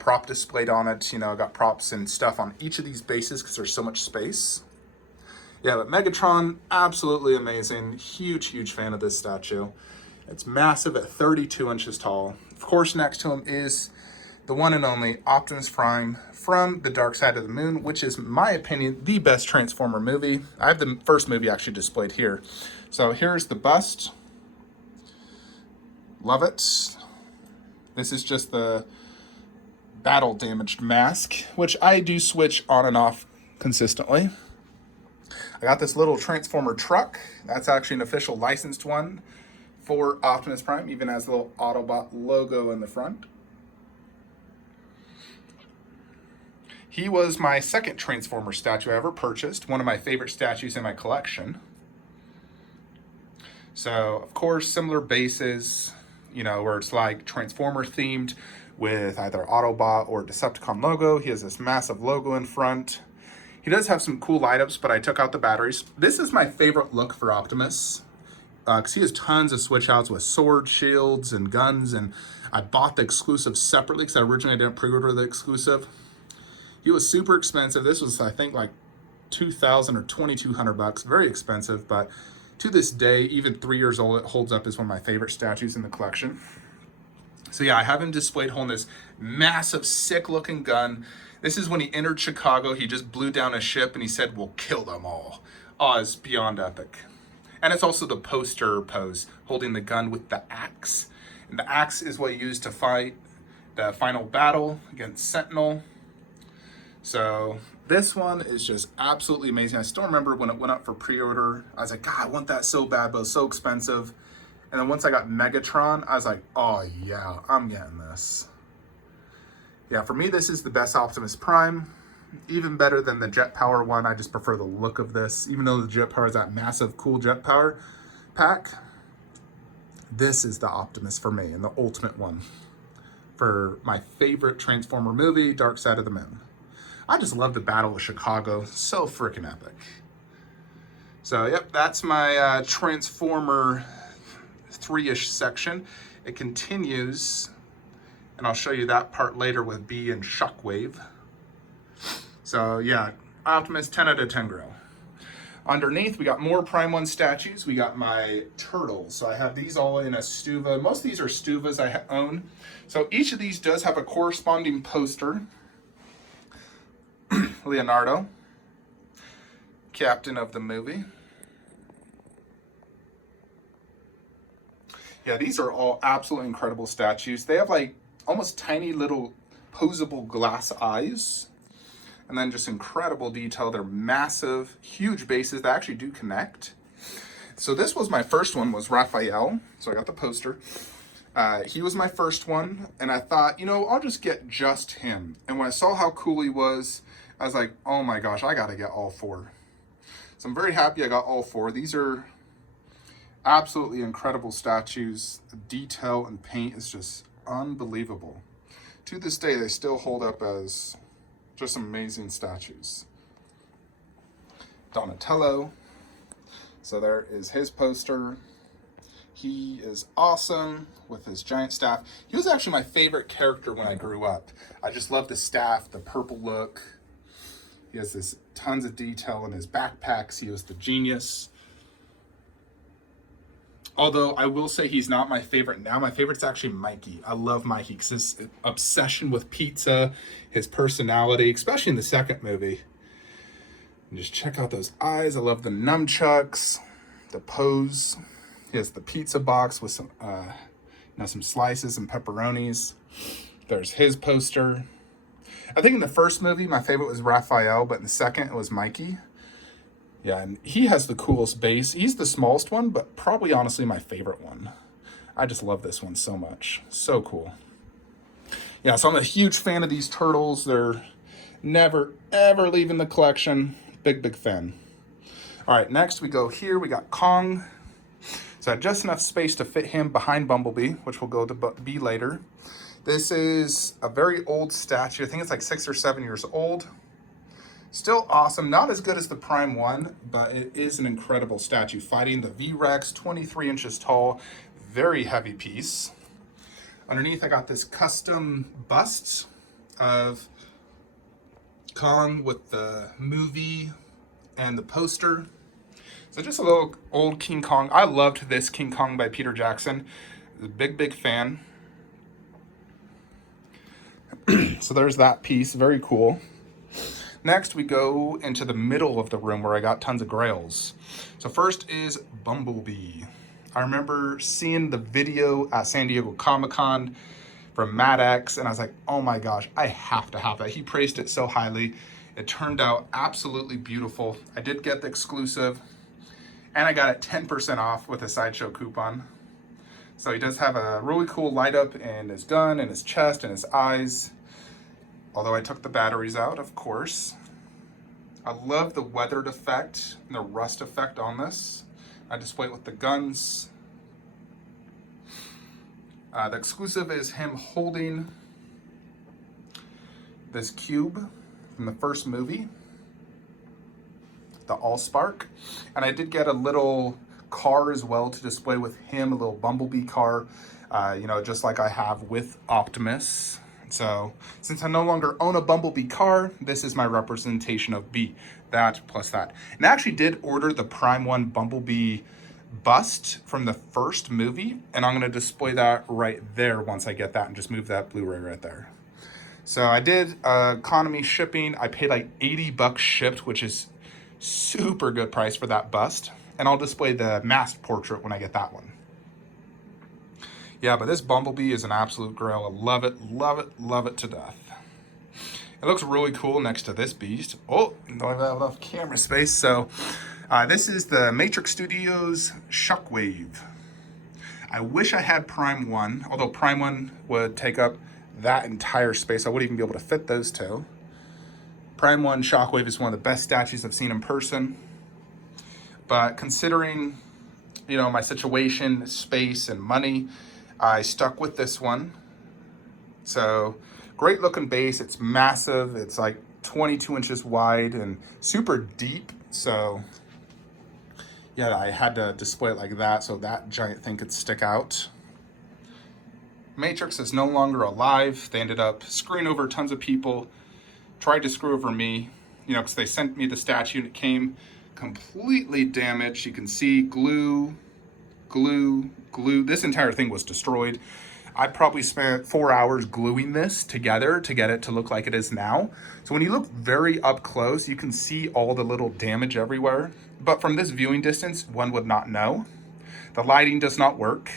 prop displayed on it. You know, got props and stuff on each of these bases because there's so much space. Yeah, but Megatron, absolutely amazing. Huge, huge fan of this statue. It's massive at 32 inches tall. Of course, next to him is the one and only Optimus Prime from The Dark Side of the Moon, which is, in my opinion, the best Transformer movie. I have the first movie actually displayed here. So here's the bust. Love it. This is just the battle damaged mask, which I do switch on and off consistently. I got this little Transformer truck. That's actually an official licensed one for Optimus Prime, even has the little Autobot logo in the front. He was my second Transformer statue I ever purchased, one of my favorite statues in my collection. So, of course, similar bases, you know, where it's like Transformer themed with either Autobot or Decepticon logo. He has this massive logo in front. He does have some cool light-ups, but I took out the batteries. This is my favorite look for Optimus, because he has tons of switch-outs with swords, shields, and guns, and I bought the exclusive separately because originally I didn't pre-order the exclusive. He was super expensive. This was, I think, like $2,000 or $2,200. Very expensive, but to this day, even 3 years old, it holds up as one of my favorite statues in the collection. So yeah, I have him displayed holding this massive, sick-looking gun. This is when he entered Chicago. He just blew down a ship and he said, "We'll kill them all." Oh, it's beyond epic. And it's also the poster pose, holding the gun with the axe. And the axe is what he used to fight the final battle against Sentinel. So this one is just absolutely amazing. I still remember when it went up for pre-order, I was like, God, I want that so bad, but it's so expensive. And then once I got Megatron, I was like, oh yeah, I'm getting this. Yeah, for me, this is the best Optimus Prime. Even better than the Jet Power one. I just prefer the look of this. Even though the Jet Power is that massive, cool Jet Power pack. This is the Optimus for me, and the ultimate one for my favorite Transformer movie, Dark Side of the Moon. I just love the Battle of Chicago. So freaking epic. So, yep, that's my Transformer 3-ish section. It continues, and I'll show you that part later with Bee and Shockwave. So, yeah, Optimus, 10 out of 10 grill. Underneath, we got more Prime 1 statues. We got my turtles. So I have these all in a Stuva. Most of these are Stuvas I own. So each of these does have a corresponding poster. Leonardo, captain of the movie. Yeah, these are all absolutely incredible statues. They have like almost tiny little posable glass eyes. And then just incredible detail. They're massive, huge bases that actually do connect. So this was my first one, was Raphael. So I got the poster. He was my first one. And I thought, you know, I'll just get just him. And when I saw how cool he was, I was like, oh my gosh, I got to get all four. So I'm very happy I got all four. These are absolutely incredible statues. The detail and paint is just unbelievable. To this day, they still hold up as just amazing statues. Donatello. So there is his poster. He is awesome with his giant staff. He was actually my favorite character when I grew up. I just love the staff, the purple look. He has this tons of detail in his backpacks. He was the genius. Although I will say he's not my favorite now. My favorite's actually Mikey. I love Mikey because his obsession with pizza, his personality, especially in the second movie. And just check out those eyes. I love the nunchucks, the pose. He has the pizza box with some, some slices and pepperonis. There's his poster. I think in the first movie, my favorite was Raphael, but in the second, it was Mikey. Yeah, and he has the coolest base. He's the smallest one, but probably honestly my favorite one. I just love this one so much. So cool. Yeah, so I'm a huge fan of these turtles. They're never, ever leaving the collection. Big, big fan. All right, next we go here. We got Kong. So I had just enough space to fit him behind Bumblebee, which we'll go to Bee later. This is a very old statue. I think it's like 6 or 7 years old. Still awesome. Not as good as the Prime 1, but it is an incredible statue. Fighting the V-Rex, 23 inches tall, very heavy piece. Underneath, I got this custom bust of Kong with the movie and the poster. So just a little old King Kong. I loved this King Kong by Peter Jackson. I was a big, big fan. So there's that piece. Very cool. Next, we go into the middle of the room where I got tons of grails. So first is Bumblebee. I remember seeing the video at San Diego Comic-Con from Mad X, and I was like, oh my gosh, I have to have that. He praised it so highly. It turned out absolutely beautiful. I did get the exclusive, and I got it 10% off with a Sideshow coupon. So he does have a really cool light up in his gun, and his chest, and his eyes. Although I took the batteries out, of course. I love the weathered effect and the rust effect on this. I display it with the guns. The exclusive is him holding this cube from the first movie, the Allspark. And I did get a little car as well to display with him, a little Bumblebee car, just like I have with Optimus. So since I no longer own a Bumblebee car, this is my representation of B, that plus that. And I actually did order the Prime 1 Bumblebee bust from the first movie, and I'm going to display that right there once I get that and just move that Blu-ray right there. So I did economy shipping. I paid like $80 shipped, which is super good price for that bust. And I'll display the masked portrait when I get that one. Yeah, but this Bumblebee is an absolute grail. I love it, love it, love it to death. It looks really cool next to this beast. Oh, don't have enough camera space. So this is the Matrix Studios Shockwave. I wish I had Prime 1, although Prime 1 would take up that entire space. I wouldn't even be able to fit those two. Prime 1 Shockwave is one of the best statues I've seen in person. But considering you know, my situation, space, and money, I stuck with this one. So great looking base. It's massive. It's like 22 inches wide and super deep. So yeah, I had to display it like that so that giant thing could stick out. Matrix is no longer alive. They ended up screwing over tons of people, tried to screw over me, you know, because they sent me the statue and it came completely damaged. You can see glue. This entire thing was destroyed. I probably spent 4 hours gluing this together to get it to look like it is now. So when you look very up close, you can see all the little damage everywhere. But from this viewing distance, one would not know. The lighting does not work.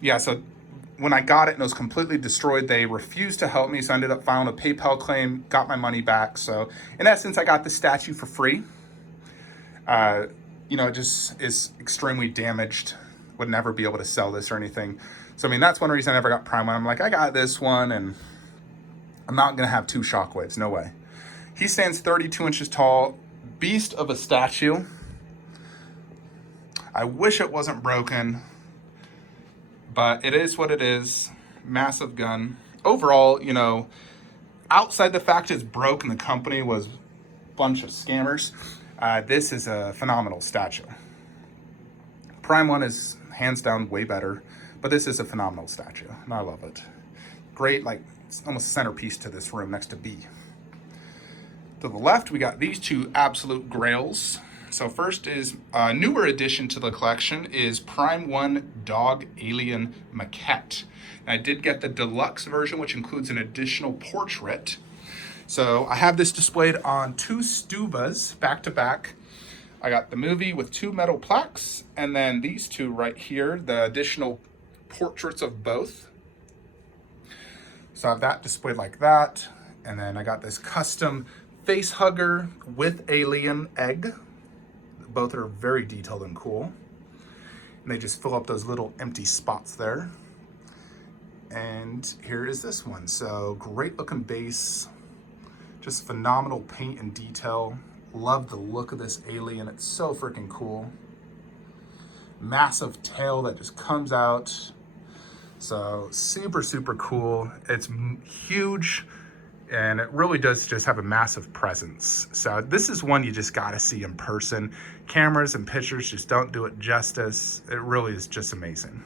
Yeah, so when I got it and it was completely destroyed, they refused to help me. So I ended up filing a PayPal claim, got my money back. So in essence, I got the statue for free. You know, it just is extremely damaged. Would never be able to sell this or anything. So, I mean, that's one reason I never got Prime one. I'm like, I got this one and I'm not going to have two Shockwaves. No way. He stands 32 inches tall. Beast of a statue. I wish it wasn't broken, but it is what it is. Massive gun. Overall, you know, outside the fact it's broke and the company was a bunch of scammers, this is a phenomenal statue. Prime 1 is hands down way better, but this is a phenomenal statue, and I love it. Great, like, it's almost centerpiece to this room next to B. To the left, we got these two absolute grails. So first is a newer addition to the collection is Prime 1 Dog Alien Maquette. And I did get the deluxe version, which includes an additional portrait. So I have this displayed on two stuvas back to back. I got the movie with two metal plaques, and then these two right here, the additional portraits of both. So I have that displayed like that. And then I got this custom face hugger with alien egg. Both are very detailed and cool. And they just fill up those little empty spots there. And here is this one. So great looking base. Just phenomenal paint and detail. Love the look of this alien. It's so freaking cool. Massive tail that just comes out. So super, super cool. It's huge and it really does just have a massive presence. So this is one you just gotta see in person. Cameras and pictures just don't do it justice. It really is just amazing.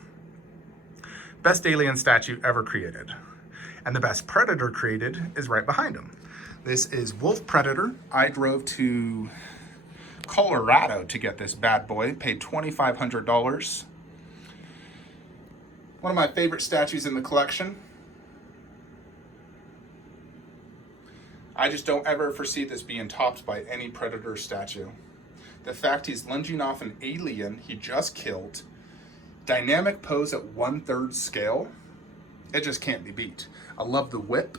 Best alien statue ever created. And the best predator created is right behind him. This is Wolf Predator. I drove to Colorado to get this bad boy, paid $2,500. One of my favorite statues in the collection. I just don't ever foresee this being topped by any Predator statue. The fact he's lunging off an alien he just killed, dynamic pose at 1/3 scale, it just can't be beat. I love the whip.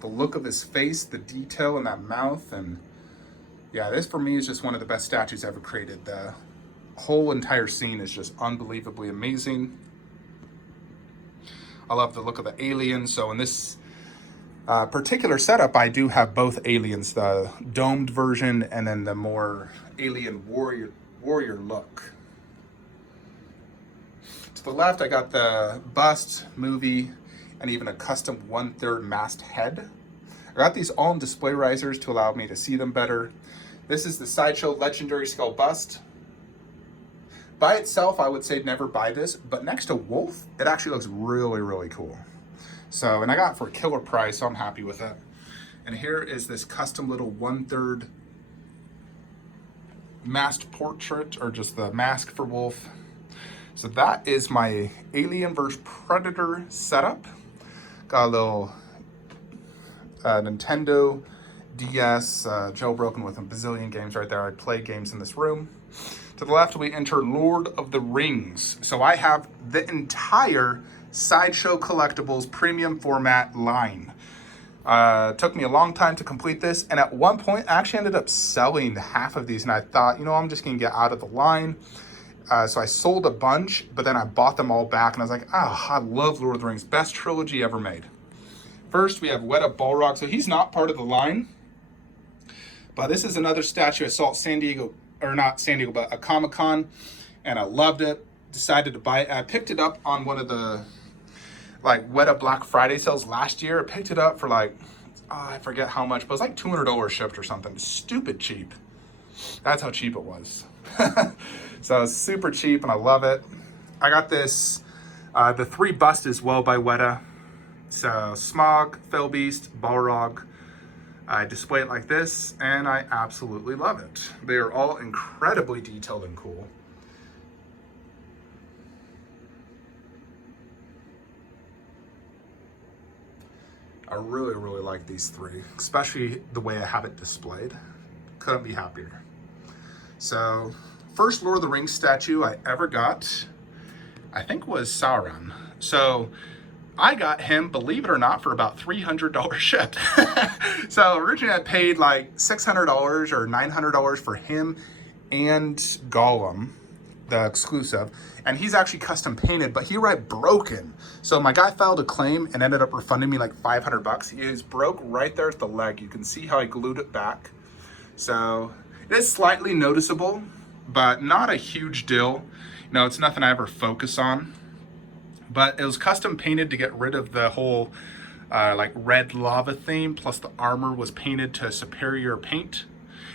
The look of his face, the detail in that mouth, and yeah, this for me is just one of the best statues ever created. The whole entire scene is just unbelievably amazing. I love the look of the alien. So in this particular setup, I do have both aliens, the domed version and then the more alien warrior look. To the left, I got the bust, movie, and even a custom 1/3 mast head. I got these all in display risers to allow me to see them better. This is the Sideshow Legendary Skull Bust. By itself, I would say never buy this, but next to Wolf, it actually looks really, really cool. So, and I got it for a killer price, so I'm happy with it. And here is this custom little 1/3 masked portrait, or just the mask for Wolf. So that is my Alien vs. Predator setup. Got a little Nintendo DS, jailbroken with a bazillion games right there. I play games in this room. To the left, we enter Lord of the Rings. So I have the entire Sideshow Collectibles premium format line. Took me a long time to complete this, and at one point, I actually ended up selling half of these, and I thought, you know, I'm just gonna get out of the line. So I sold a bunch, but then I bought them all back, and I was like, oh, I love Lord of the Rings. Best trilogy ever made. First, we have Weta Balrog. So he's not part of the line, But this is another statue I saw at San Diego, or not San Diego, but a Comic-Con, and I loved it. Decided to buy it. I picked it up on one of the like Weta Black Friday sales last year. I picked it up for like, I forget how much, but it was like $200 shipped or something. Stupid cheap. That's how cheap it was. So it's super cheap and I love it. I got this, the 3 bust as well by Weta. So Smaug, Felbeast, Balrog. I display it like this and I absolutely love it. They are all incredibly detailed and cool. I really, really like these 3, especially the way I have it displayed. Couldn't be happier. So, first Lord of the Rings statue I ever got, I think was Sauron. So, I got him, believe it or not, for about $300 shipped. So, originally I paid like $600 or $900 for him and Gollum, the exclusive, and he's actually custom painted, but he arrived broken. So my guy filed a claim and ended up refunding me like $500. He is broke right there at the leg. You can see how I glued it back. So it is slightly noticeable, but not a huge deal. You know, it's nothing I ever focus on. But it was custom painted to get rid of the whole like red lava theme, plus the armor was painted to superior paint.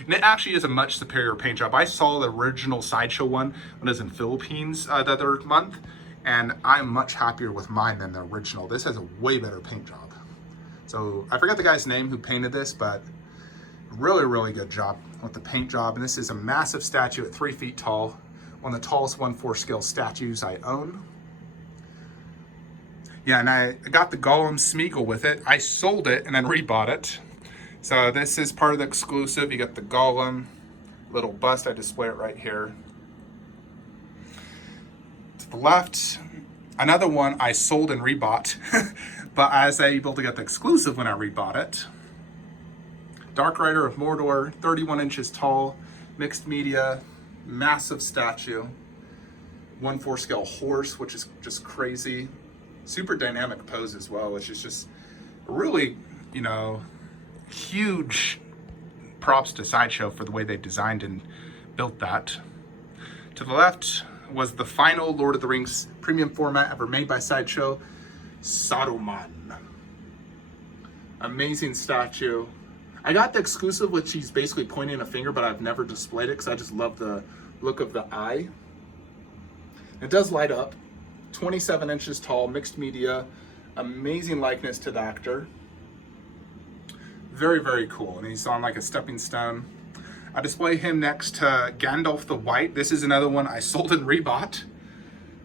And it actually is a much superior paint job. I saw the original Sideshow one when I was in Philippines the other month, and I'm much happier with mine than the original. This has a way better paint job. So I forget the guy's name who painted this, but really, really good job with the paint job. And this is a massive statue at 3 feet tall, one of the tallest 1/4 scale statues I own. Yeah, and I got the Gollum Smeagol with it. I sold it and then rebought it. So this is part of the exclusive. You got the Gollum little bust. I display it right here. To the left, another one I sold and rebought, but I was able to get the exclusive when I rebought it. Dark Rider of Mordor, 31 inches tall, mixed media, massive statue. 1/4 scale horse, which is just crazy. Super dynamic pose as well, which is just really, you know, huge props to Sideshow for the way they designed and built that. To the left was the final Lord of the Rings premium format ever made by Sideshow, Saruman. Amazing statue. I got the exclusive, which he's basically pointing a finger, but I've never displayed it because I just love the look of the eye. It does light up. 27 inches tall, mixed media, amazing likeness to the actor. Very, very cool. And he's on like a stepping stone. I display him next to Gandalf the White. This is another one I sold and rebought.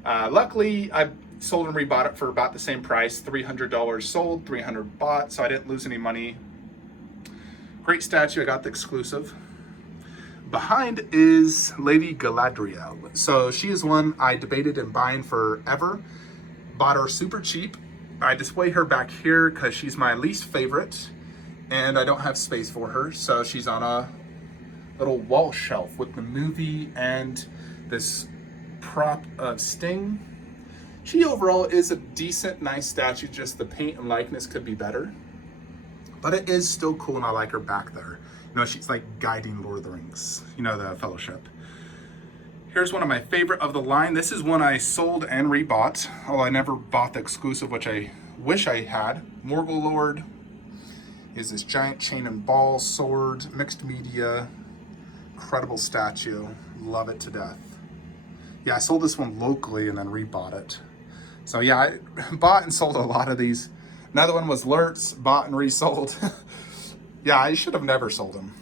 Luckily, I sold and rebought it for about the same price. $300 sold, $300 bought, so I didn't lose any money. Great statue. I got the exclusive. Behind is Lady Galadriel. So she is one I debated in buying forever. Bought her super cheap. I display her back here because she's my least favorite and I don't have space for her. So she's on a little wall shelf with the movie and this prop of Sting. She overall is a decent, nice statue. Just the paint and likeness could be better. But it is still cool and I like her back there. You know, she's like guiding Lord of the Rings, you know, the Fellowship. Here's one of my favorite of the line. This is one I sold and rebought. Oh, I never bought the exclusive, which I wish I had. Morgul Lord is this giant chain and ball sword, mixed media, incredible statue. Love it to death. Yeah, I sold this one locally and then rebought it. So yeah, I bought and sold a lot of these. Another one was Lurtz, bought and resold. Yeah, I should have never sold him.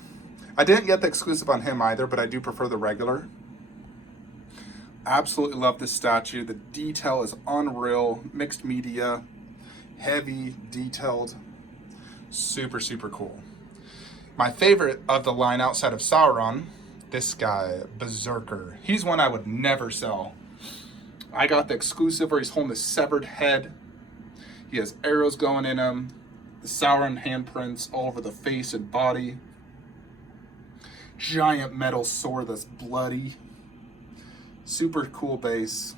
I didn't get the exclusive on him either, but I do prefer the regular. Absolutely love this statue. The detail is unreal. Mixed media, heavy, detailed. Super, super cool. My favorite of the line outside of Sauron, this guy, Berserker. He's one I would never sell. I got the exclusive where he's holding the severed head. He has arrows going in him. The Sauron handprints all over the face and body. Giant metal sword that's bloody. Super cool base.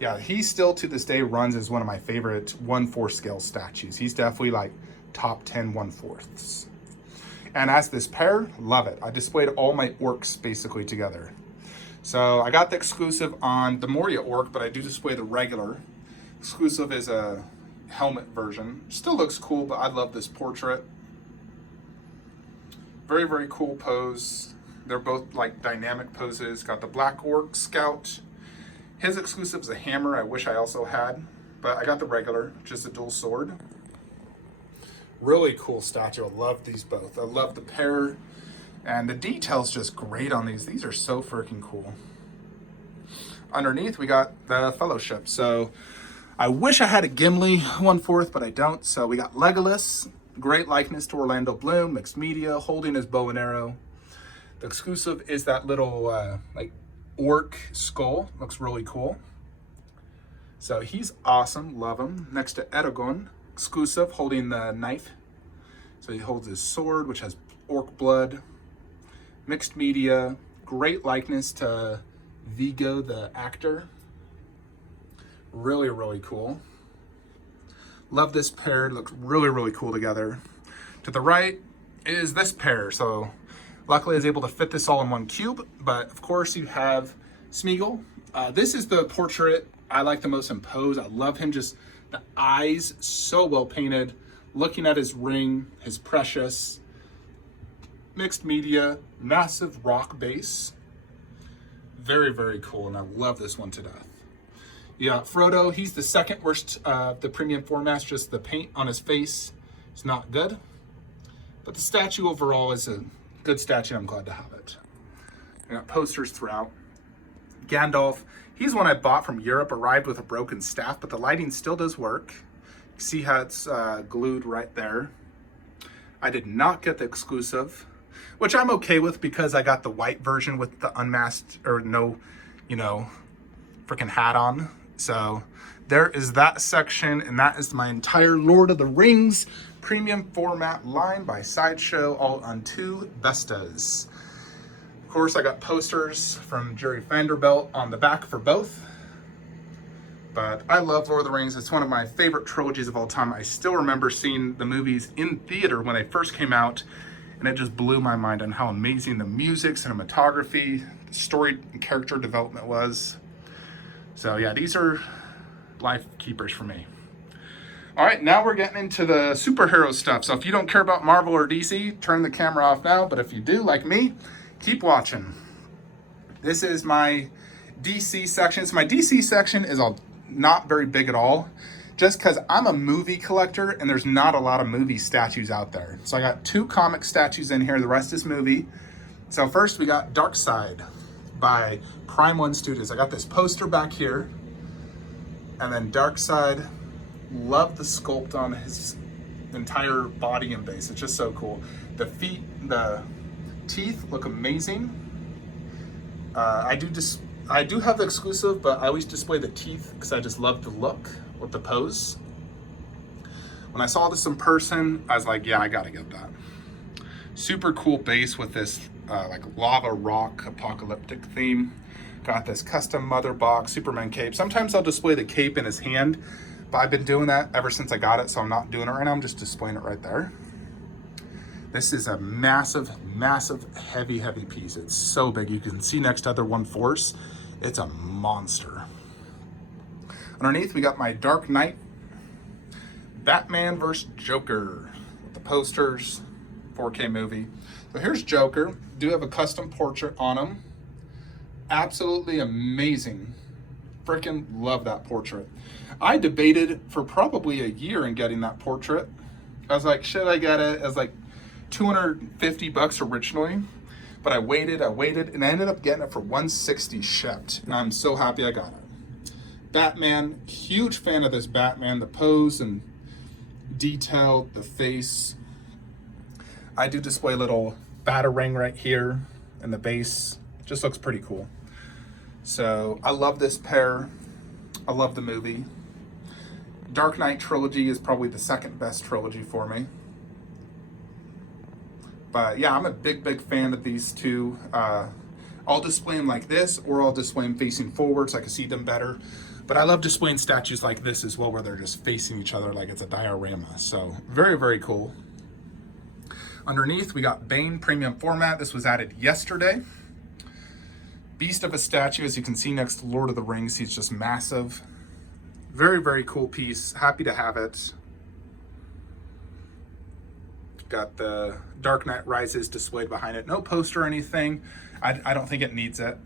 Yeah, he still to this day runs as one of my favorite 1/4 scale statues. He's definitely like top 10 1/4s. And as this pair, love it. I displayed all my orcs basically together. So I got the exclusive on the Moria orc, but I do display the regular. Exclusive is a helmet version. Still looks cool, but I love this portrait. Very, very cool pose. They're both like dynamic poses. Got the black orc scout. His exclusive is a hammer I wish I also had, but I got the regular, just a dual sword. Really cool statue. I love these both. I love the pair, and the detail's just great on these. These are so freaking cool. Underneath, we got the Fellowship. So I wish I had a Gimli 1/4, but I don't. So we got Legolas, great likeness to Orlando Bloom, mixed media, holding his bow and arrow. The exclusive is that little like orc skull. Looks really cool. So he's awesome. Love him. Next to Eragon, exclusive, holding the knife. So he holds his sword, which has orc blood. Mixed media, great likeness to Vigo, the actor. Really, really cool. Love this pair, looks really, really cool together. To the right is this pair. So luckily I was able to fit this all in one cube, but of course you have Smeagol. This is the portrait I like the most in pose. I love him, just the eyes, so well painted. Looking at his ring, his precious. Mixed media, massive rock base. Very, very cool, and I love this one to death. Yeah, Frodo, he's the second worst the premium formats. Just the paint on his face is not good. But the statue overall is a good statue. I'm glad to have it. I got posters throughout. Gandalf, he's one I bought from Europe, arrived with a broken staff, but the lighting still does work. See how it's glued right there. I did not get the exclusive, which I'm okay with because I got the white version with the unmasked or no, freaking hat on. So there is that section, and that is my entire Lord of the Rings premium format line by Sideshow, all on 2 Vestas. Of course, I got posters from Jerry Vanderbilt on the back for both. But I love Lord of the Rings. It's one of my favorite trilogies of all time. I still remember seeing the movies in theater when they first came out, and it just blew my mind on how amazing the music, cinematography, story, and character development was. So yeah, these are life keepers for me. All right, now we're getting into the superhero stuff. So if you don't care about Marvel or DC, turn the camera off now. But if you do, like me, keep watching. This is my DC section. So my DC section is not very big at all, just because I'm a movie collector and there's not a lot of movie statues out there. So I got 2 comic statues in here. The rest is movie. So first we got Darkseid by Prime 1 Studios. I got this poster back here. And then Darkseid, love the sculpt on his entire body and base. It's just so cool. The feet, the teeth look amazing. I do have the exclusive, but I always display the teeth because I just love the look with the pose. When I saw this in person, I was like, yeah, I gotta get that. Super cool base with this like lava rock apocalyptic theme. Got this custom mother box, Superman cape. Sometimes I'll display the cape in his hand, but I've been doing that ever since I got it, so I'm not doing it right now. I'm just displaying it right there. This is a massive, massive, heavy, heavy piece. It's so big. You can see next to other One Force, it's a monster. Underneath, we got my Dark Knight, Batman vs. Joker, with the posters, 4K movie. So here's Joker. Do have a custom portrait on him. Absolutely amazing. Freaking love that portrait. I debated for probably a year in getting that portrait. I was like, should I get it? It was like $250 originally, but I waited, and I ended up getting it for $160 shipped, and I'm so happy I got it. Batman, huge fan of this Batman, the pose and detail, the face. I do display a little Batarang right here in the base. Just looks pretty cool. So I love this pair. I love the movie. Dark Knight trilogy is probably the second best trilogy for me. But yeah, I'm a big, big fan of these two. I'll display them like this, or I'll display them facing forward so I can see them better. But I love displaying statues like this as well, where they're just facing each other like it's a diorama. So very, very cool. Underneath, we got Bane Premium Format. This was added yesterday. Beast of a statue, as you can see next to Lord of the Rings. He's just massive. Very, very cool piece. Happy to have it. Got the Dark Knight Rises displayed behind it. No poster or anything. I don't think it needs it.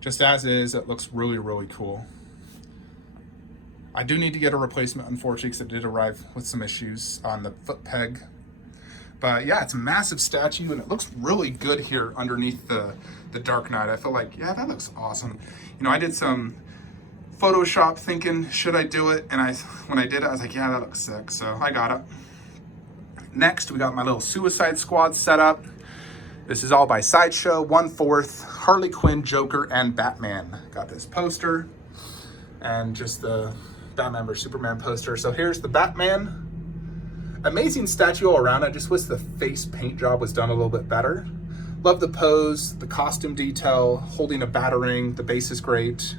Just as is, it looks really, really cool. I do need to get a replacement, unfortunately, because it did arrive with some issues on the foot peg. But yeah, it's a massive statue, and it looks really good here underneath the Dark Knight. I feel like, yeah, that looks awesome. You know, I did some Photoshop thinking, should I do it? And when I did it, I was like, yeah, that looks sick. So I got it. Next, we got my little Suicide Squad setup. This is all by Sideshow, 1/4, Harley Quinn, Joker, and Batman. Got this poster and just the Batman vs Superman poster. So here's the Batman. Amazing statue all around. I just wish the face paint job was done a little bit better. Love the pose, the costume detail, holding a batarang. The base is great.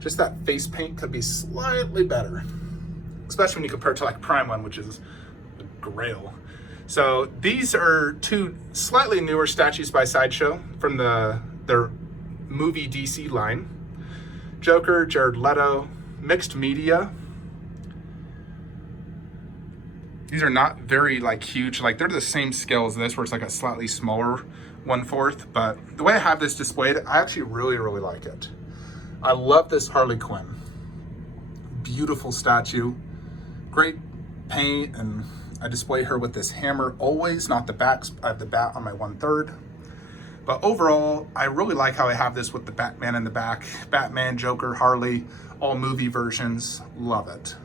Just that face paint could be slightly better, especially when you compare it to like Prime one, which is a grail. So these are two slightly newer statues by Sideshow from their movie DC line. Joker, Jared Leto, mixed media. These are not very like huge, like they're the same scale as this, where it's like a slightly smaller 1/4, but the way I have this displayed, I actually really, really like it. I love this Harley Quinn. Beautiful statue, great paint, and I display her with this hammer always, not the backs. I have the bat on my 1/3. But overall, I really like how I have this with the Batman in the back. Batman, Joker, Harley, all movie versions. Love it.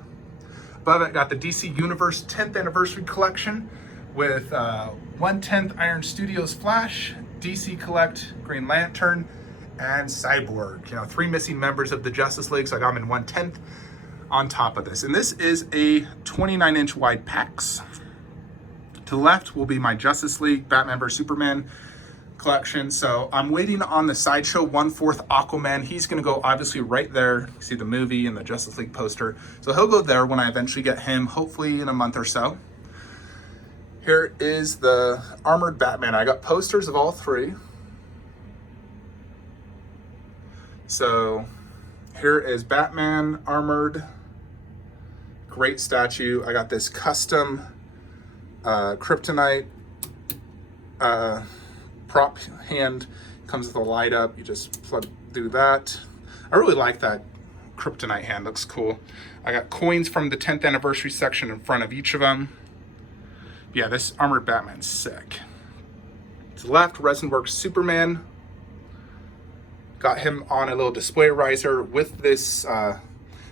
Above it, got the DC Universe 10th Anniversary Collection with 1/10 Iron Studios Flash, DC Collect Green Lantern, and Cyborg. You know, 3 missing members of the Justice League, so I got them in 1/10 on top of this. And this is a 29-inch wide packs. To the left will be my Justice League Batman vs Superman collection. So I'm waiting on the Sideshow 1/4 Aquaman. He's going to go obviously right there. You see the movie and the Justice League poster. So he'll go there when I eventually get him, hopefully in a month or so. Here is the Armored Batman. I got posters of all 3. So here is Batman Armored. Great statue. I got this custom kryptonite prop hand. Comes with a light up. You just plug through that. I really like that kryptonite hand. Looks cool. I got coins from the 10th anniversary section in front of each of them. Yeah, this Armored Batman's sick. To the left, Resinworks Superman. Got him on a little display riser with this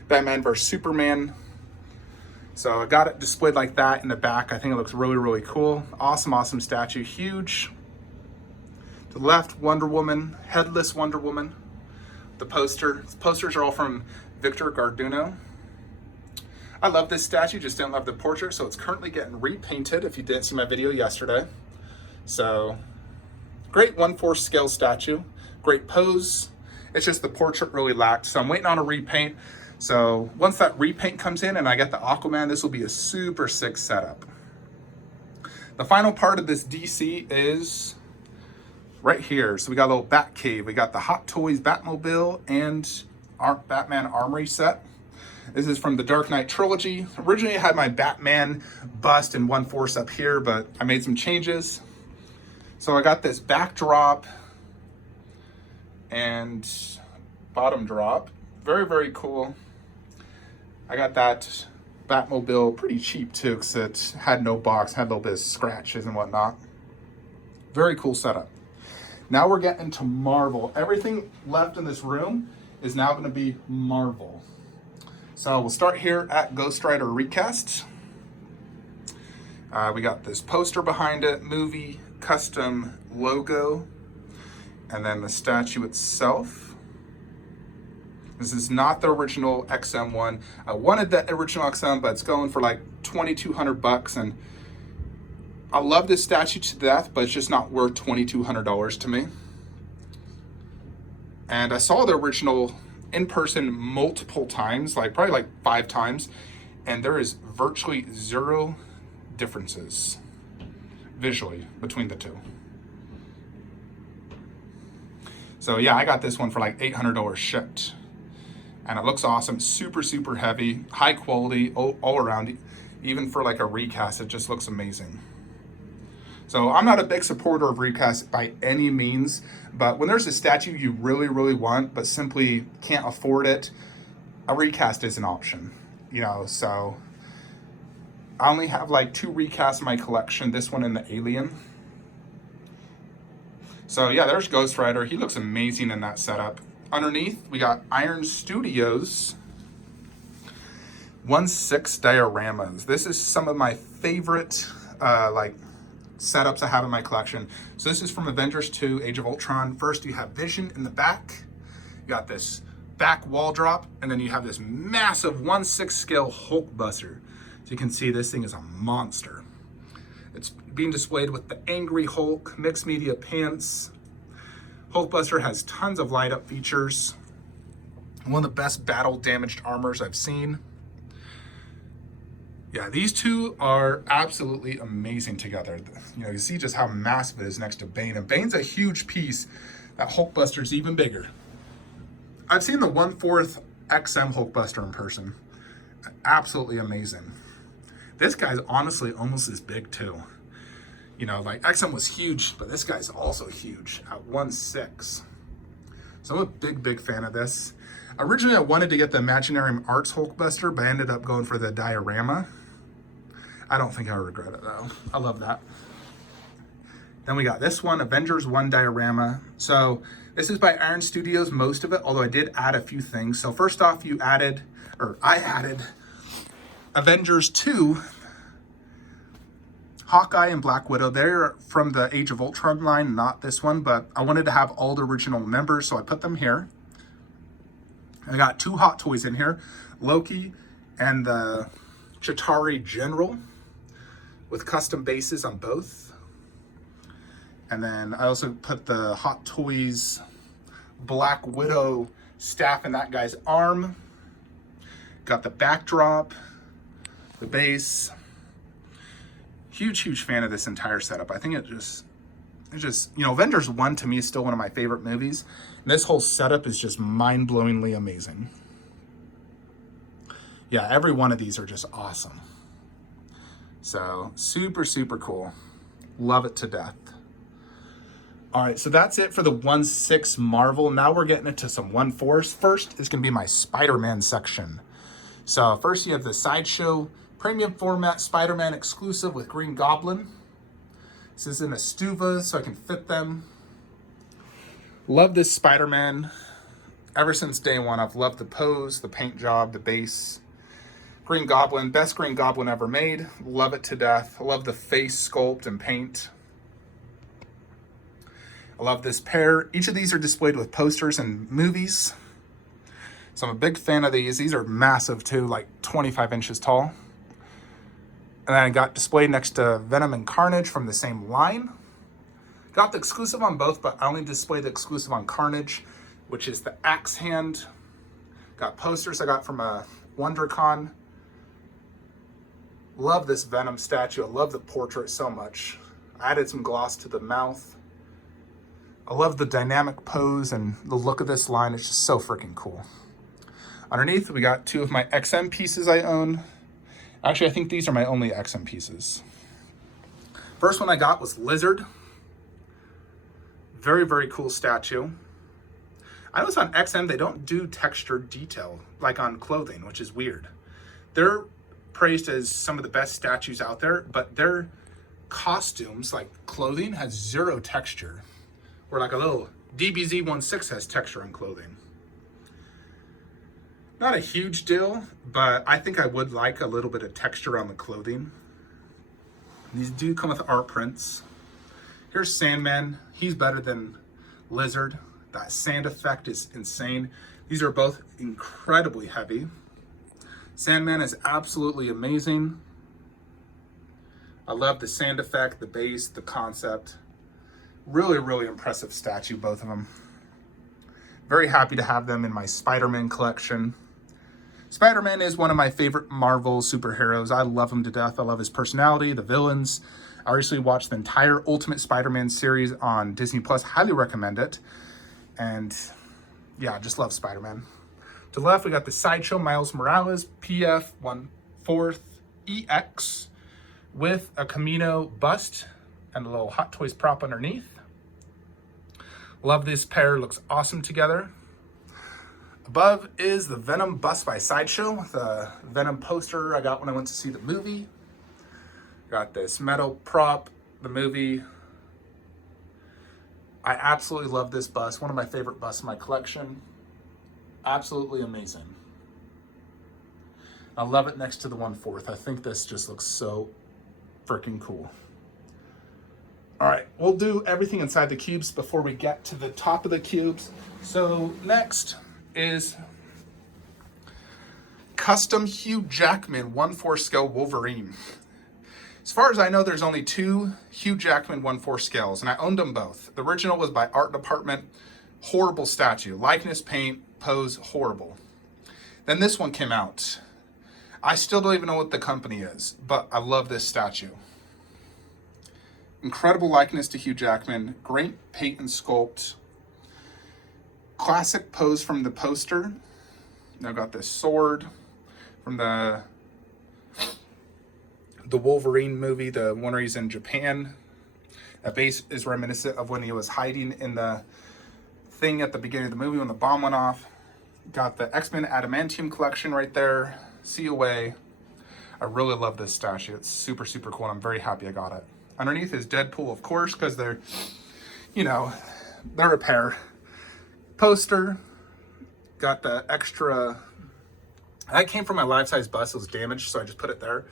Batman vs Superman. So I got it displayed like that in the back. I think it looks really, really cool. Awesome, awesome statue. Huge. To the left, Wonder Woman, headless Wonder Woman. The posters are all from Victor Garduno. I love this statue, just didn't love the portrait, so it's currently getting repainted if you didn't see my video yesterday. So, great 1/4 scale statue, great pose. It's just the portrait really lacked, so I'm waiting on a repaint. So once that repaint comes in and I get the Aquaman, this will be a super sick setup. The final part of this DC is right here. So we got a little Bat Cave. We got the Hot Toys Batmobile and Batman Armory set. This is from the Dark Knight trilogy. Originally I had my Batman bust in 1/4 up here, but I made some changes. So I got this backdrop and bottom drop. Very, very cool. I got that Batmobile pretty cheap too, because it had no box, had a little bit of scratches and whatnot. Very cool setup. Now we're getting to Marvel. Everything left in this room is now going to be Marvel. So we'll start here at Ghost Rider Recast. We got this poster behind it, movie, custom logo, and then the statue itself. This is not the original XM one. I wanted the original XM, but it's going for like $2,200, and I love this statue to death, but it's just not worth $2,200 to me. And I saw the original in person multiple times, probably like 5 times, and there is virtually 0 differences. visually between the two. So yeah, I got this one for like $800 shipped. And it looks awesome, super, super heavy, high quality, all around. Even for like a recast, it just looks amazing. So I'm not a big supporter of recast by any means, but when there's a statue you really, really want, but simply can't afford it, a recast is an option, you know, so I only have like 2 recasts in my collection, this one and the Alien. So yeah, there's Ghost Rider. He looks amazing in that setup. Underneath, we got Iron Studios 1/6 dioramas. This is some of my favorite like setups I have in my collection. So this is from Avengers 2, Age of Ultron. First, you have Vision in the back. You got this back wall drop, and then you have this massive 1/6 scale Hulkbuster. So you can see this thing is a monster. It's being displayed with the Angry Hulk, mixed media pants. Hulkbuster has tons of light up features. One of the best battle damaged armors I've seen. Yeah, these two are absolutely amazing together. You know, you see just how massive it is next to Bane. And Bane's a huge piece. That Hulkbuster's even bigger. I've seen the 1/4 XM Hulkbuster in person. Absolutely amazing. This guy's honestly almost as big too. You know, like XM was huge, but this guy's also huge at 1/6. So I'm a big, big fan of this. Originally, I wanted to get the Imaginarium Arts Hulkbuster, but I ended up going for the diorama. I don't think I regret it though. I love that. Then we got this one, Avengers 1 diorama. So this is by Iron Studios, most of it, although I did add a few things. So first off, I added Avengers 2, Hawkeye and Black Widow. They're from the Age of Ultron line, not this one, but I wanted to have all the original members, so I put them here. I got 2 Hot Toys in here, Loki and the Chitauri General with custom bases on both. And then I also put the Hot Toys Black Widow staff in that guy's arm. Got the backdrop, the base. Huge, huge fan of this entire setup. I think it just, you know, Avengers 1 to me is still one of my favorite movies. And this whole setup is just mind-blowingly amazing. Yeah, every one of these are just awesome. So, super, super cool. Love it to death. All right, so that's it for the 1/6 Marvel. Now we're getting into some 1/4. First is going to be my Spider-Man section. So first you have the Sideshow Premium Format Spider-Man exclusive with Green Goblin. This is in a Stuva, so I can fit them. Love this Spider-Man. Ever since day one, I've loved the pose, the paint job, the base. Green Goblin, best Green Goblin ever made. Love it to death. I love the face sculpt and paint. I love this pair. Each of these are displayed with posters and movies. So I'm a big fan of these. These are massive too, like 25 inches tall. And then I got displayed next to Venom and Carnage from the same line. Got the exclusive on both, but I only displayed the exclusive on Carnage, which is the axe hand. Got posters I got from a WonderCon. Love this Venom statue. I love the portrait so much. I added some gloss to the mouth. I love the dynamic pose and the look of this line. It's just so freaking cool. Underneath, we got 2 of my XM pieces I own. Actually, I think these are my only XM pieces. First one I got was Lizard. Very, very cool statue. I noticed on XM, they don't do textured detail like on clothing, which is weird. They're praised as some of the best statues out there, but their costumes, like clothing, has 0 texture. Or like a little DBZ 1/6 has texture on clothing. Not a huge deal, but I think I would like a little bit of texture on the clothing. These do come with art prints. Here's Sandman. He's better than Lizard. That sand effect is insane. These are both incredibly heavy. Sandman is absolutely amazing. I love the sand effect, the base, the concept. Really, really impressive statue, both of them. Very happy to have them in my Spider-Man collection. Spider-Man is one of my favorite Marvel superheroes. I love him to death. I love his personality, the villains. I recently watched the entire Ultimate Spider-Man series on Disney Plus. Highly recommend it. And yeah, I just love Spider-Man. To the left, we got the Sideshow Miles Morales PF 1/4 EX with a Kamino bust and a little Hot Toys prop underneath. Love this pair, looks awesome together. Above is the Venom bust by Sideshow, the Venom poster I got when I went to see the movie. Got this metal prop, the movie. I absolutely love this bust, one of my favorite busts in my collection. Absolutely amazing. I love it next to the 1/4. I think this just looks so freaking cool. All right, we'll do everything inside the cubes before we get to the top of the cubes. So next is custom Hugh Jackman 1/4 scale Wolverine. As far as I know, there's only 2 Hugh Jackman 1/4 scales, and I owned them both. The original was by Art Department. Horrible statue. Likeness, paint, pose, horrible. Then this one came out. I still don't even know what the company is, but I love this statue. Incredible likeness to Hugh Jackman. Great paint and sculpt. Classic pose from the poster. Now got this sword from the Wolverine movie, the one where he's in Japan. That base is reminiscent of when he was hiding in the thing at the beginning of the movie when the bomb went off. Got the X-Men Adamantium collection right there. COA. I really love this statue. It's super, super cool. And I'm very happy I got it. Underneath is Deadpool, of course, because they're, you know, they're a pair. Poster. Got the extra. That came from my life-size bust. It was damaged, so I just put it there.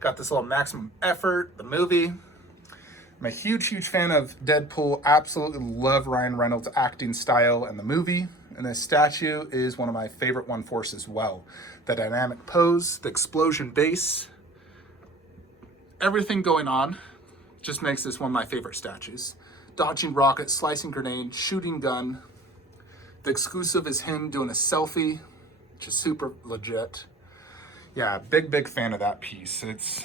Got this little Maximum Effort, the movie. I'm a huge, huge fan of Deadpool. Absolutely love Ryan Reynolds' acting style in the movie. And this statue is one of my favorite 1/4s as well. The dynamic pose, the explosion base, everything going on just makes this one of my favorite statues. Dodging rocket, slicing grenade, shooting gun. The exclusive is him doing a selfie, which is super legit. Yeah, big, big fan of that piece. It's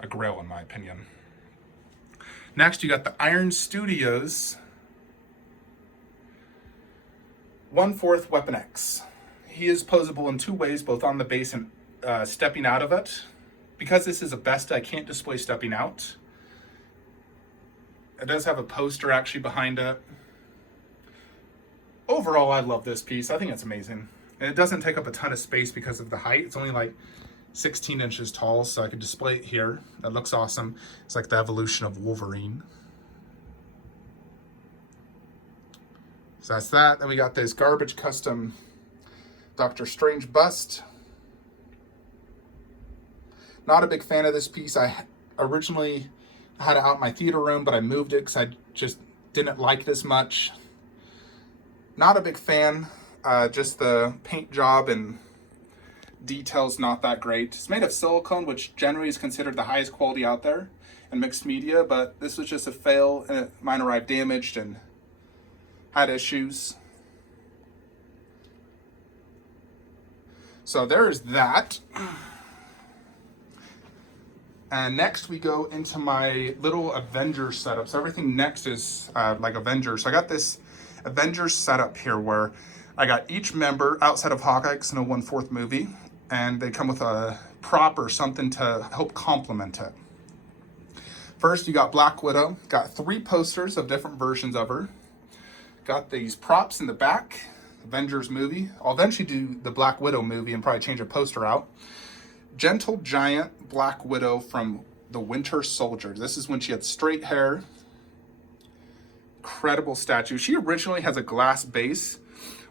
a grail in my opinion. Next, you got the Iron Studios 1/4 Weapon X. He is posable in 2 ways, both on the base and stepping out of it. Because this is a best, I can't display stepping out. It does have a poster actually behind it. Overall, I love this piece. I think it's amazing. And it doesn't take up a ton of space because of the height. It's only like 16 inches tall, so I could display it here. That looks awesome. It's like the evolution of Wolverine. So that's that. Then we got this garbage custom Doctor Strange bust. Not a big fan of this piece. I originally had it out in my theater room, but I moved it because I just didn't like it as much. Not a big fan. Just the paint job and details not that great. It's made of silicone, which generally is considered the highest quality out there in mixed media, but this was just a fail, and mine arrived damaged and had issues. So there's that. And next we go into my little Avengers setup. So everything next is like Avengers. So I got this Avengers setup here where I got each member outside of Hawkeye, because in a 1/4 movie, and they come with a prop or something to help complement it. First, you got Black Widow. Got 3 posters of different versions of her. Got these props in the back, Avengers movie. I'll eventually do the Black Widow movie and probably change a poster out. Gentle Giant Black Widow from the Winter Soldier. This is when she had straight hair. Incredible statue. She originally has a glass base.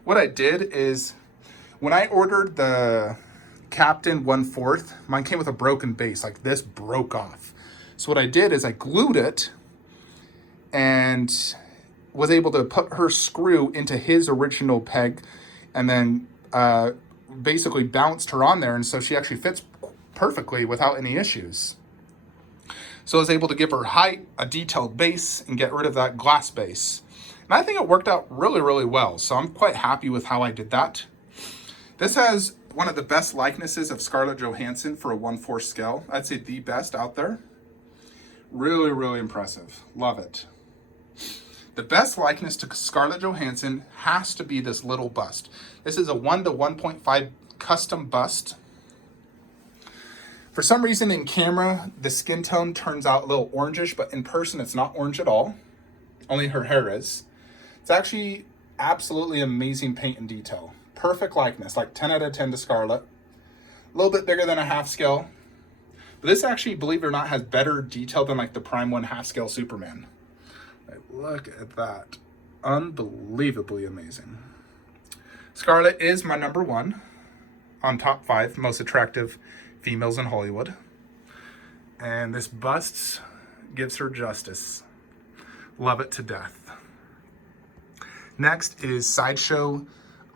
What I did is, when I ordered the Captain 1/4, mine came with a broken base. Like this broke off. So what I did is I glued it and was able to put her screw into his original peg, and then basically bounced her on there, and so she actually fits perfectly without any issues. So I was able to give her height, a detailed base, and get rid of that glass base. And I think it worked out really, really well. So I'm quite happy with how I did that. This has one of the best likenesses of Scarlett Johansson for a 1/4 scale. I'd say the best out there. Really, really impressive. Love it. The best likeness to Scarlett Johansson has to be this little bust. This is a 1 to 1.5 custom bust. For some reason in camera, the skin tone turns out a little orangish, but in person it's not orange at all. Only her hair is. It's actually absolutely amazing paint and detail. Perfect likeness, like 10 out of 10 to Scarlett. A little bit bigger than a half scale. But this actually, believe it or not, has better detail than like the Prime 1 half scale Superman. Like, look at that. Unbelievably amazing. Scarlett is my number 1 on top 5 most attractive females in Hollywood. And this bust gives her justice. Love it to death. Next is Sideshow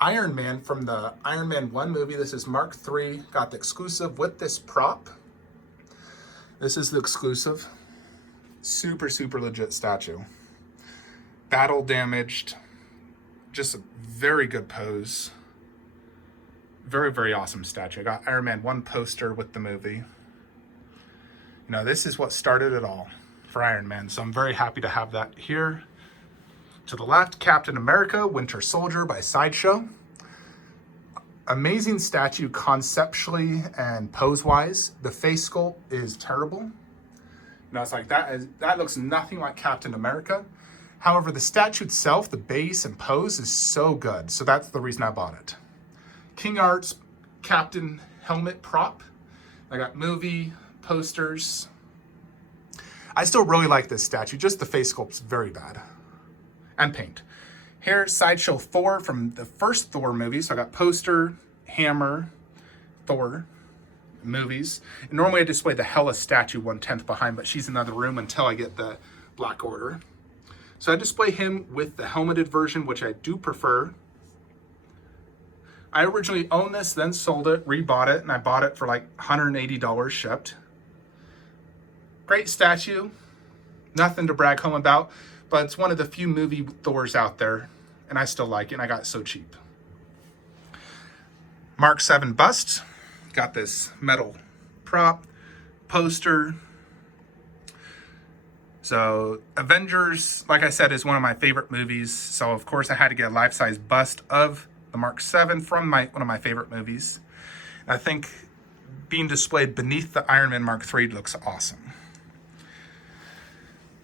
Iron Man from the Iron Man 1 movie. This is Mark III. Got the exclusive with this prop. This is the exclusive. Super, super legit statue. Battle damaged. Just a very good pose. Very, very awesome statue. I got Iron Man 1 poster with the movie. You know, this is what started it all for Iron Man. So I'm very happy to have that here. To the left, Captain America, Winter Soldier by Sideshow. Amazing statue conceptually and pose-wise. The face sculpt is terrible. You know, it's like that looks nothing like Captain America. However, the statue itself, the base and pose is so good. So that's the reason I bought it. King Art's Captain helmet prop. I got movie posters. I still really like this statue. Just the face sculpt's very bad. And paint. Here's Sideshow Thor from the first Thor movie. So I got poster, hammer, Thor movies. And normally I display the Hela statue 1/10 behind, but she's in another room until I get the Black Order. So I display him with the helmeted version, which I do prefer. I originally owned this, then sold it, rebought it, and I bought it for like $180 shipped. Great statue. Nothing to brag home about, but it's one of the few movie Thors out there, and I still like it, and I got it so cheap. Mark 7 bust. Got this metal prop, poster. So Avengers, like I said, is one of my favorite movies. So of course I had to get a life-size bust of the Mark 7 from one of my favorite movies. I think being displayed beneath the Iron Man Mark III looks awesome.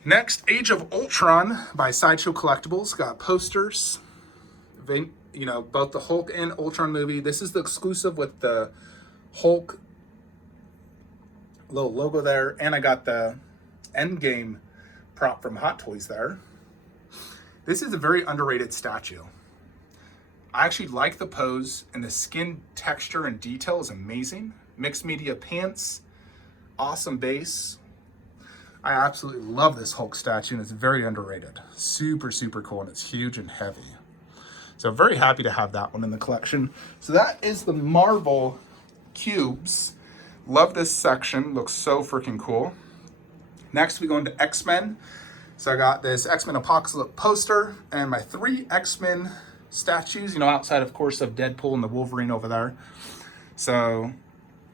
Next, Age of Ultron by Sideshow Collectibles. Got posters, you know, both the Hulk and Ultron movie. This is the exclusive with the Hulk little logo there. And I got the Endgame prop from Hot Toys there. This is a very underrated statue. I actually like the pose, and the skin texture and detail is amazing. Mixed media pants, awesome base. I absolutely love this Hulk statue, and it's very underrated. Super, super cool, and it's huge and heavy. So very happy to have that one in the collection. So that is the Marvel cubes. Love this section, looks so freaking cool. Next, we go into X-Men. So I got this X-Men Apocalypse poster and my 3 X-Men statues, you know, outside, of course, of Deadpool and the Wolverine over there. So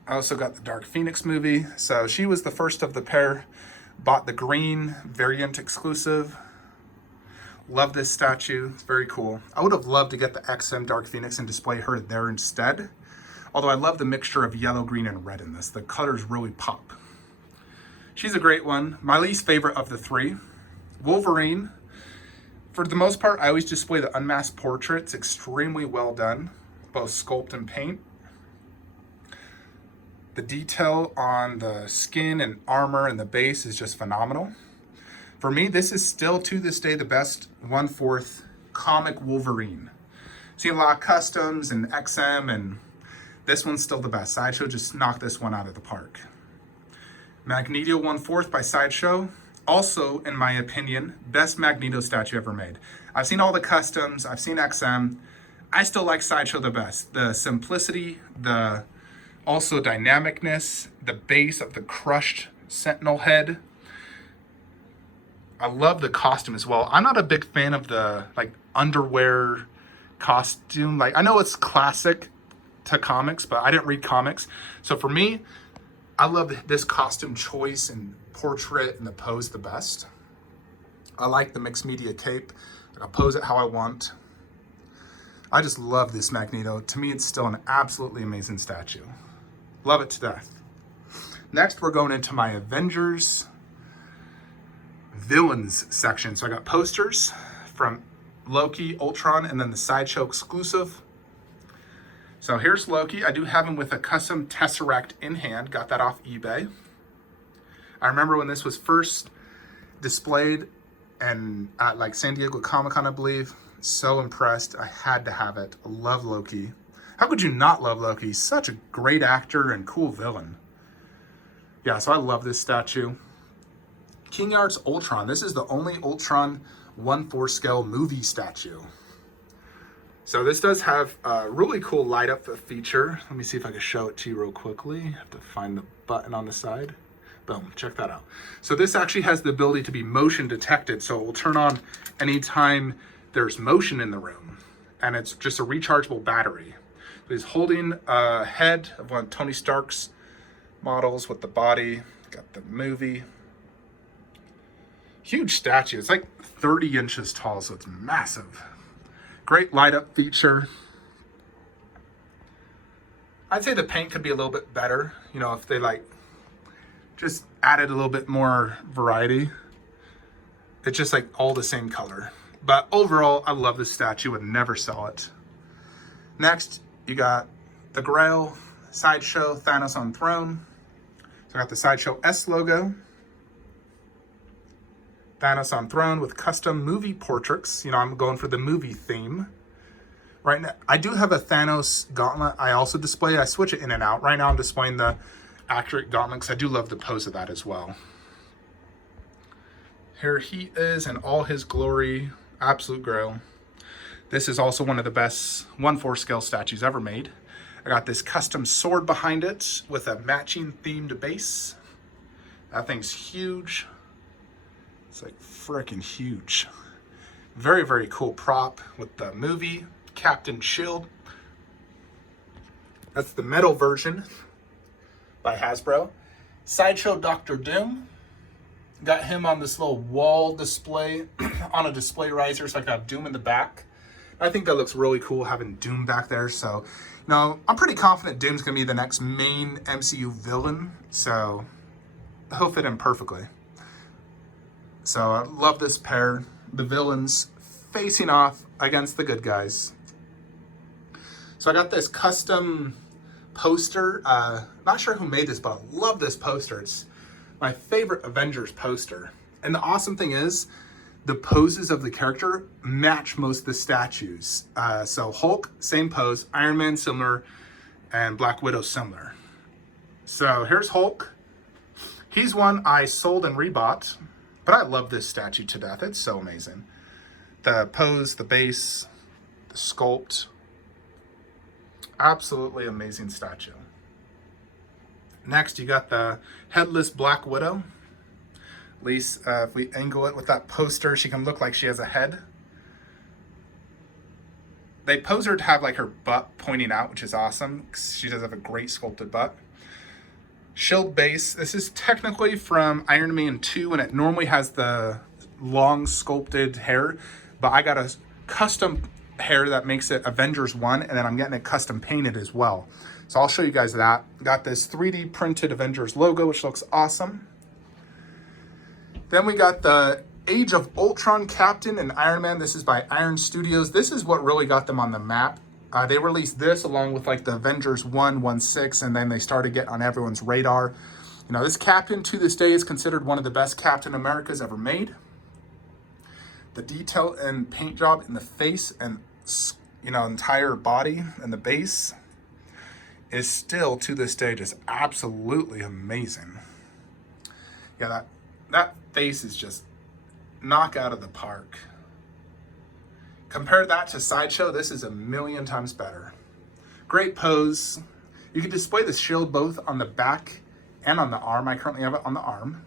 I also got the Dark Phoenix movie. So she was the first of the pair. Bought the green variant exclusive. Love this statue. It's very cool. I would have loved to get the XM Dark Phoenix and display her there instead. Although I love the mixture of yellow, green, and red in this. The colors really pop. She's a great one. My least favorite of the 3. Wolverine. For the most part, I always display the unmasked portraits. Extremely well done. Both sculpt and paint. The detail on the skin and armor and the base is just phenomenal. For me, this is still to this day the best 1/4 comic Wolverine. See a lot of customs and XM, and this one's still the best. Sideshow just knocked this one out of the park. Magneto 1/4 by Sideshow. Also, in my opinion, best Magneto statue ever made. I've seen all the customs, I've seen XM. I still like Sideshow the best. The simplicity, the also dynamicness, the base of the crushed Sentinel head. I love the costume as well. I'm not a big fan of the like underwear costume. Like, I know it's classic to comics, but I didn't read comics. So for me, I love this costume choice and portrait and the pose the best. I like the mixed media cape. I'll pose it how I want. I just love this Magneto. To me, it's still an absolutely amazing statue. Love it to death. Next, we're going into my Avengers villains section. So I got posters from Loki, Ultron, and then the Sideshow exclusive. So here's Loki. I do have him with a custom Tesseract in hand. Got that off eBay. I remember when this was first displayed and at like San Diego Comic-Con, I believe. So impressed. I had to have it. I love Loki. How could you not love Loki? He's such a great actor and cool villain. Yeah, so I love this statue. King Art's Ultron. This is the only Ultron 1/4 scale movie statue. So this does have a really cool light up feature. Let me see if I can show it to you real quickly. I have to find the button on the side. Boom, check that out. So this actually has the ability to be motion detected. So it will turn on anytime there's motion in the room. And it's just a rechargeable battery. So he's holding a head of one of Tony Stark's models with the body. Got the movie. Huge statue. It's like 30 inches tall, so it's massive. Great light up feature. I'd say the paint could be a little bit better, you know, if they like just added a little bit more variety. It's just like all the same color. But overall, I love this statue, would never sell it. Next, you got the Grail, Sideshow, Thanos on Throne. So I got the Sideshow S logo. Thanos on Throne with custom movie portraits. You know, I'm going for the movie theme. Right now, I do have a Thanos gauntlet I also display. I switch it in and out. Right now I'm displaying the accurate gauntlet because I do love the pose of that as well. Here he is in all his glory. Absolute grail. This is also one of the best 1/4 scale statues ever made. I got this custom sword behind it with a matching themed base. That thing's huge. It's like freaking huge. Very, very cool prop with the movie Captain Shield. That's the metal version by Hasbro. Sideshow Dr. Doom. Got him on this little wall display on a display riser, so I got Doom in the back. I think that looks really cool having Doom back there. So, you know, I'm pretty confident Doom's gonna be the next main MCU villain. So he'll fit in perfectly. So I love this pair. The villains facing off against the good guys. So I got this custom poster. Not sure who made this, but I love this poster. It's my favorite Avengers poster. And the awesome thing is, the poses of the character match most of the statues. So Hulk, same pose. Iron Man, similar. And Black Widow, similar. So here's Hulk. He's one I sold and rebought. But I love this statue to death. It's so amazing. The pose, the base, the sculpt. Absolutely amazing statue. Next, you got the headless Black Widow. At least if we angle it with that poster, she can look like she has a head. They pose her to have like her butt pointing out, which is awesome. She does have a great sculpted butt. Shield base. This is technically from Iron Man 2, and it normally has the long sculpted hair, but I got a custom hair that makes it Avengers 1, and then I'm getting it custom painted as well. So I'll show you guys that. Got this 3D printed Avengers logo, which looks awesome. Then we got the Age of Ultron Captain and Iron Man. This is by Iron Studios. This is what really got them on the map. They released this along with like the Avengers 1/16, and then they started getting on everyone's radar. You know, this Captain to this day is considered one of the best Captain Americas ever made. The detail and paint job in the face and, you know, entire body and the base is still to this day just absolutely amazing. Yeah, that face is just knock out of the park. Compare that to Sideshow, this is a million times better. Great pose. You can display the shield both on the back and on the arm. I currently have it on the arm,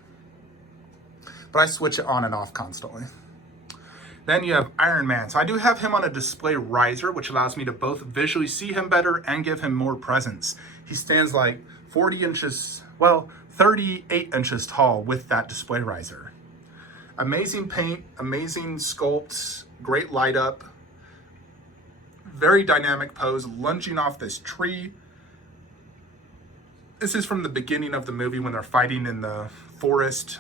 but I switch it on and off constantly. Then you have Iron Man. So I do have him on a display riser, which allows me to both visually see him better and give him more presence. He stands like 40 inches well, 38 inches tall with that display riser. Amazing paint, amazing sculpts, great light up, very dynamic pose, lunging off this tree. This is from the beginning of the movie when they're fighting in the forest.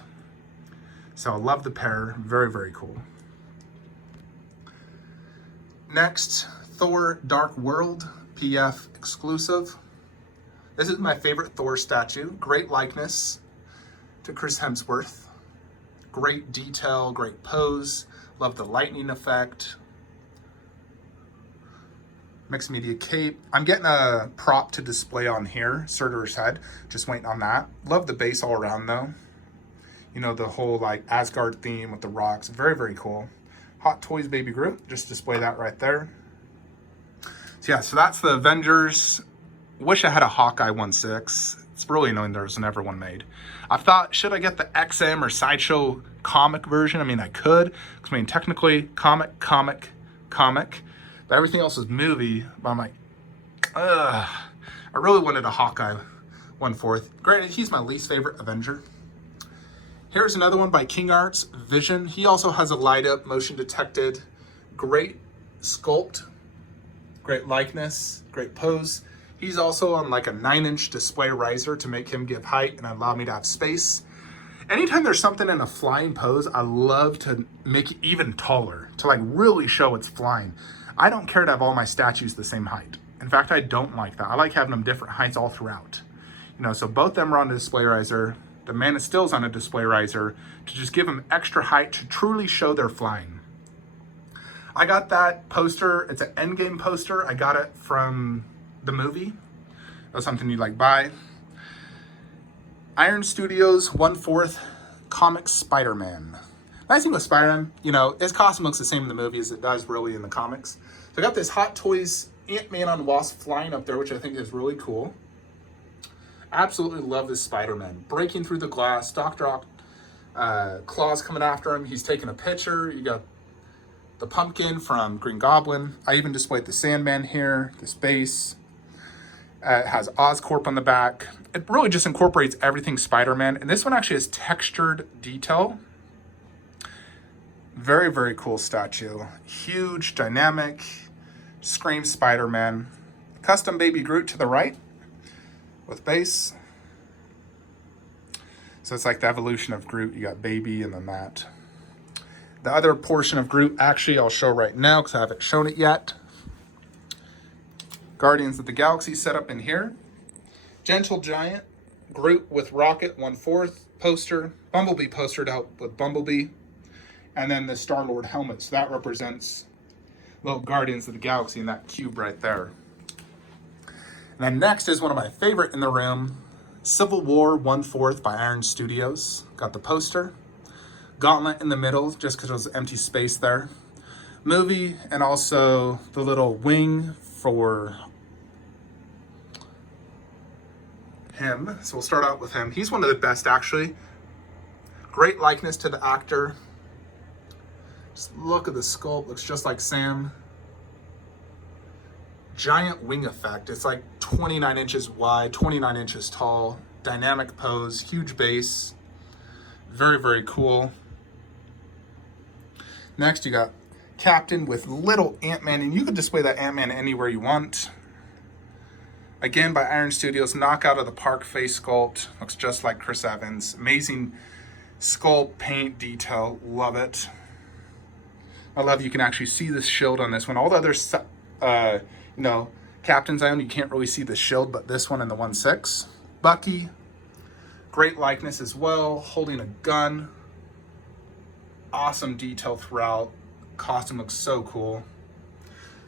So I love the pair, very, very cool. Next, Thor Dark World, PF exclusive. This is my favorite Thor statue. Great likeness to Chris Hemsworth. Great detail, great pose. Love the lightning effect. Mixed media cape. I'm getting a prop to display on here, Surtur's head. Just waiting on that. Love the base all around though. You know, the whole like Asgard theme with the rocks. Very, very cool. Hot Toys Baby Groot. Just display that right there. So yeah, so that's the Avengers. Wish I had a Hawkeye 1/6. It's really annoying there's never one made. I thought, should I get the XM or Sideshow comic version? I mean, I could. Because I mean, technically, comic. But everything else is movie. But I'm like, ugh. I really wanted a Hawkeye 1/4. Granted, he's my least favorite Avenger. Here's another one by King Arts, Vision. He also has a light up, motion detected. Great sculpt. Great likeness. Great pose. He's also on like a 9-inch display riser to make him give height and allow me to have space. Anytime there's something in a flying pose, I love to make it even taller, to like really show it's flying. I don't care to have all my statues the same height. In fact, I don't like that. I like having them different heights all throughout. You know, so both them are on a display riser. The Man of Steel's on a display riser to just give them extra height to truly show they're flying. I got that poster. It's an Endgame poster. I got it from the movie. That's something you'd like buy. Iron Studios 1/4 comic Spider-Man. Nice thing with Spider-Man, you know, his costume looks the same in the movie as it does really in the comics. So I got this Hot Toys Ant-Man on Wasp flying up there, which I think is really cool. Absolutely love this Spider-Man. Breaking through the glass, Dr. Claw's coming after him. He's taking a picture. You got the pumpkin from Green Goblin. I even displayed the Sandman here, this base. It has Oscorp on the back. It really just incorporates everything Spider-Man. And this one actually has textured detail. Very, very cool statue. Huge, dynamic, screams Spider-Man. Custom Baby Groot to the right with base. So it's like the evolution of Groot. You got Baby and then that. The other portion of Groot, actually, I'll show right now because I haven't shown it yet. Guardians of the Galaxy set up in here. Gentle Giant, Groot with Rocket 1/4 poster. Bumblebee poster to help with Bumblebee. And then the Star-Lord helmet. So that represents little Guardians of the Galaxy in that cube right there. And then next is one of my favorite in the room. Civil War 1/4 by Iron Studios. Got the poster. Gauntlet in the middle, just because there's empty space there. Movie, and also the little wing for him. So we'll start out with him. He's one of the best, actually. Great likeness to the actor. Just look at the sculpt. Looks just like Sam. Giant wing effect. It's like 29 inches wide, 29 inches tall. Dynamic pose. Huge base. Very, very cool. Next, you got Captain with little Ant-Man. And you can display that Ant-Man anywhere you want. Again, by Iron Studios. Knock out of the park face sculpt. Looks just like Chris Evans. Amazing sculpt, paint, detail. Love it. I love you can actually see this shield on this one. All the other, Captains I own, you can't really see the shield, but this one and the 1/6. Bucky, great likeness as well, holding a gun. Awesome detail throughout. Costume looks so cool.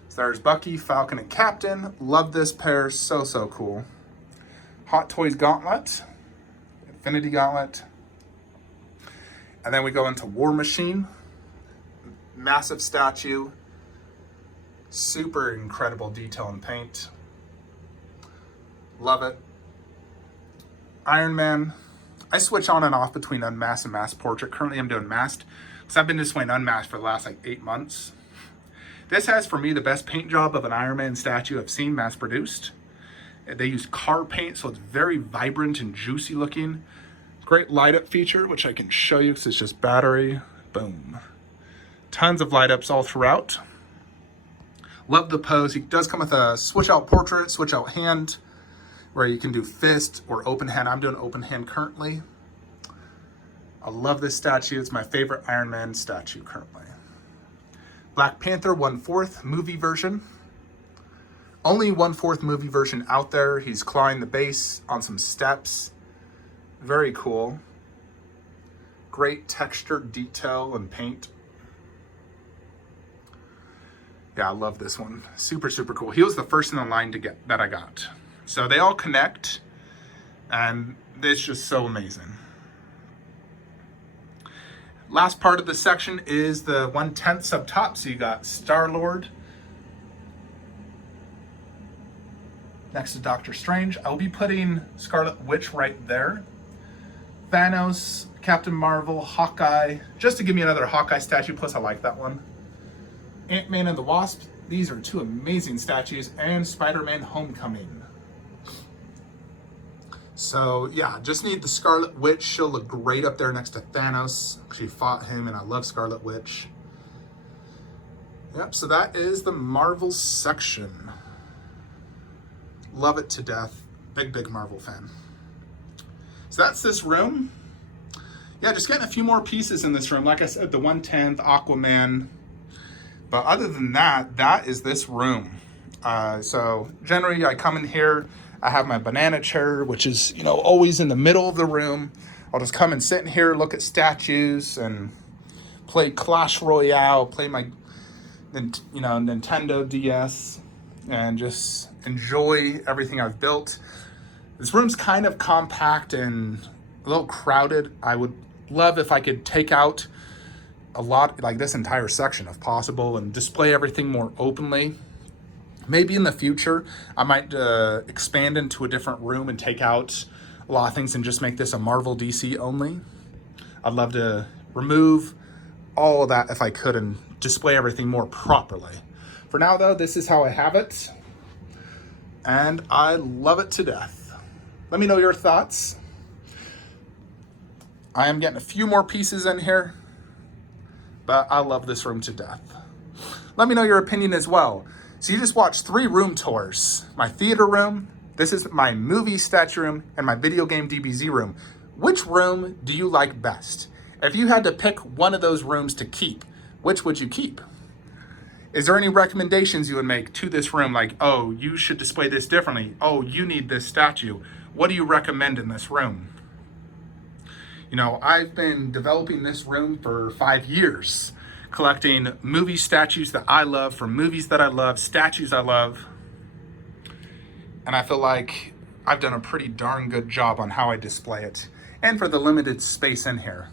So there's Bucky, Falcon, and Captain. Love this pair, so cool. Hot Toys Gauntlet, Infinity Gauntlet. And then we go into War Machine. Massive statue. Super incredible detail and paint. Love it. Iron Man. I switch on and off between unmasked and masked portrait. Currently I'm doing masked because I've been displaying unmasked for the last 8 months. This has for me the best paint job of an Iron Man statue I've seen mass produced. They use car paint, so it's very vibrant and juicy looking. Great light up feature, which I can show you because it's just battery. Boom. Tons of light ups all throughout. Love the pose. He does come with a switch out portrait, switch out hand, where you can do fist or open hand. I'm doing open hand currently. I love this statue. It's my favorite Iron Man statue currently. Black Panther 1/4 movie version. Only 1/4 movie version out there. He's clawing the base on some steps. Very cool. Great texture, detail, and paint. Yeah, I love this one. Super, super cool. He was the first in the line to get that I got. So they all connect, and it's just so amazing. Last part of the section is the 1/10 up top. So you got Star-Lord next to Doctor Strange. I'll be putting Scarlet Witch right there. Thanos, Captain Marvel, Hawkeye, just to give me another Hawkeye statue, plus I like that one. Ant-Man and the Wasp, these are two amazing statues, and Spider-Man Homecoming. So yeah, just need the Scarlet Witch. She'll look great up there next to Thanos. She fought him, and I love Scarlet Witch. Yep, so that is the Marvel section. Love it to death. Big, big Marvel fan. So that's this room. Yeah, just getting a few more pieces in this room. Like I said, the 1/10, Aquaman. But other than that, that is this room. So generally I come in here, I have my banana chair, which is, you know, always in the middle of the room. I'll just come and sit in here, look at statues, and play Clash Royale, play my, you know, Nintendo DS, and just enjoy everything I've built. This room's kind of compact and a little crowded. I would love if I could take out a lot, like this entire section if possible, and display everything more openly. Maybe in the future, I might expand into a different room and take out a lot of things and just make this a Marvel DC only. I'd love to remove all of that if I could and display everything more properly. For now though, this is how I have it, and I love it to death. Let me know your thoughts. I am getting a few more pieces in here, but I love this room to death. Let me know your opinion as well. So you just watched 3 room tours. My theater room, this is my movie statue room, and my video game DBZ room. Which room do you like best? If you had to pick one of those rooms to keep, which would you keep? Is there any recommendations you would make to this room? Like, oh, you should display this differently. Oh, you need this statue. What do you recommend in this room? You know, I've been developing this room for 5 years, collecting movie statues that I love, from movies that I love, statues I love. And I feel like I've done a pretty darn good job on how I display it, and for the limited space in here.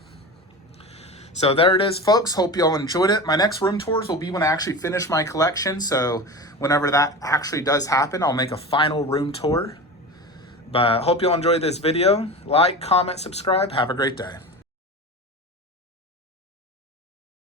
So there it is, folks. Hope you all enjoyed it. My next room tours will be when I actually finish my collection. So whenever that actually does happen, I'll make a final room tour. But hope you all enjoyed this video. Like, comment, subscribe. Have a great day.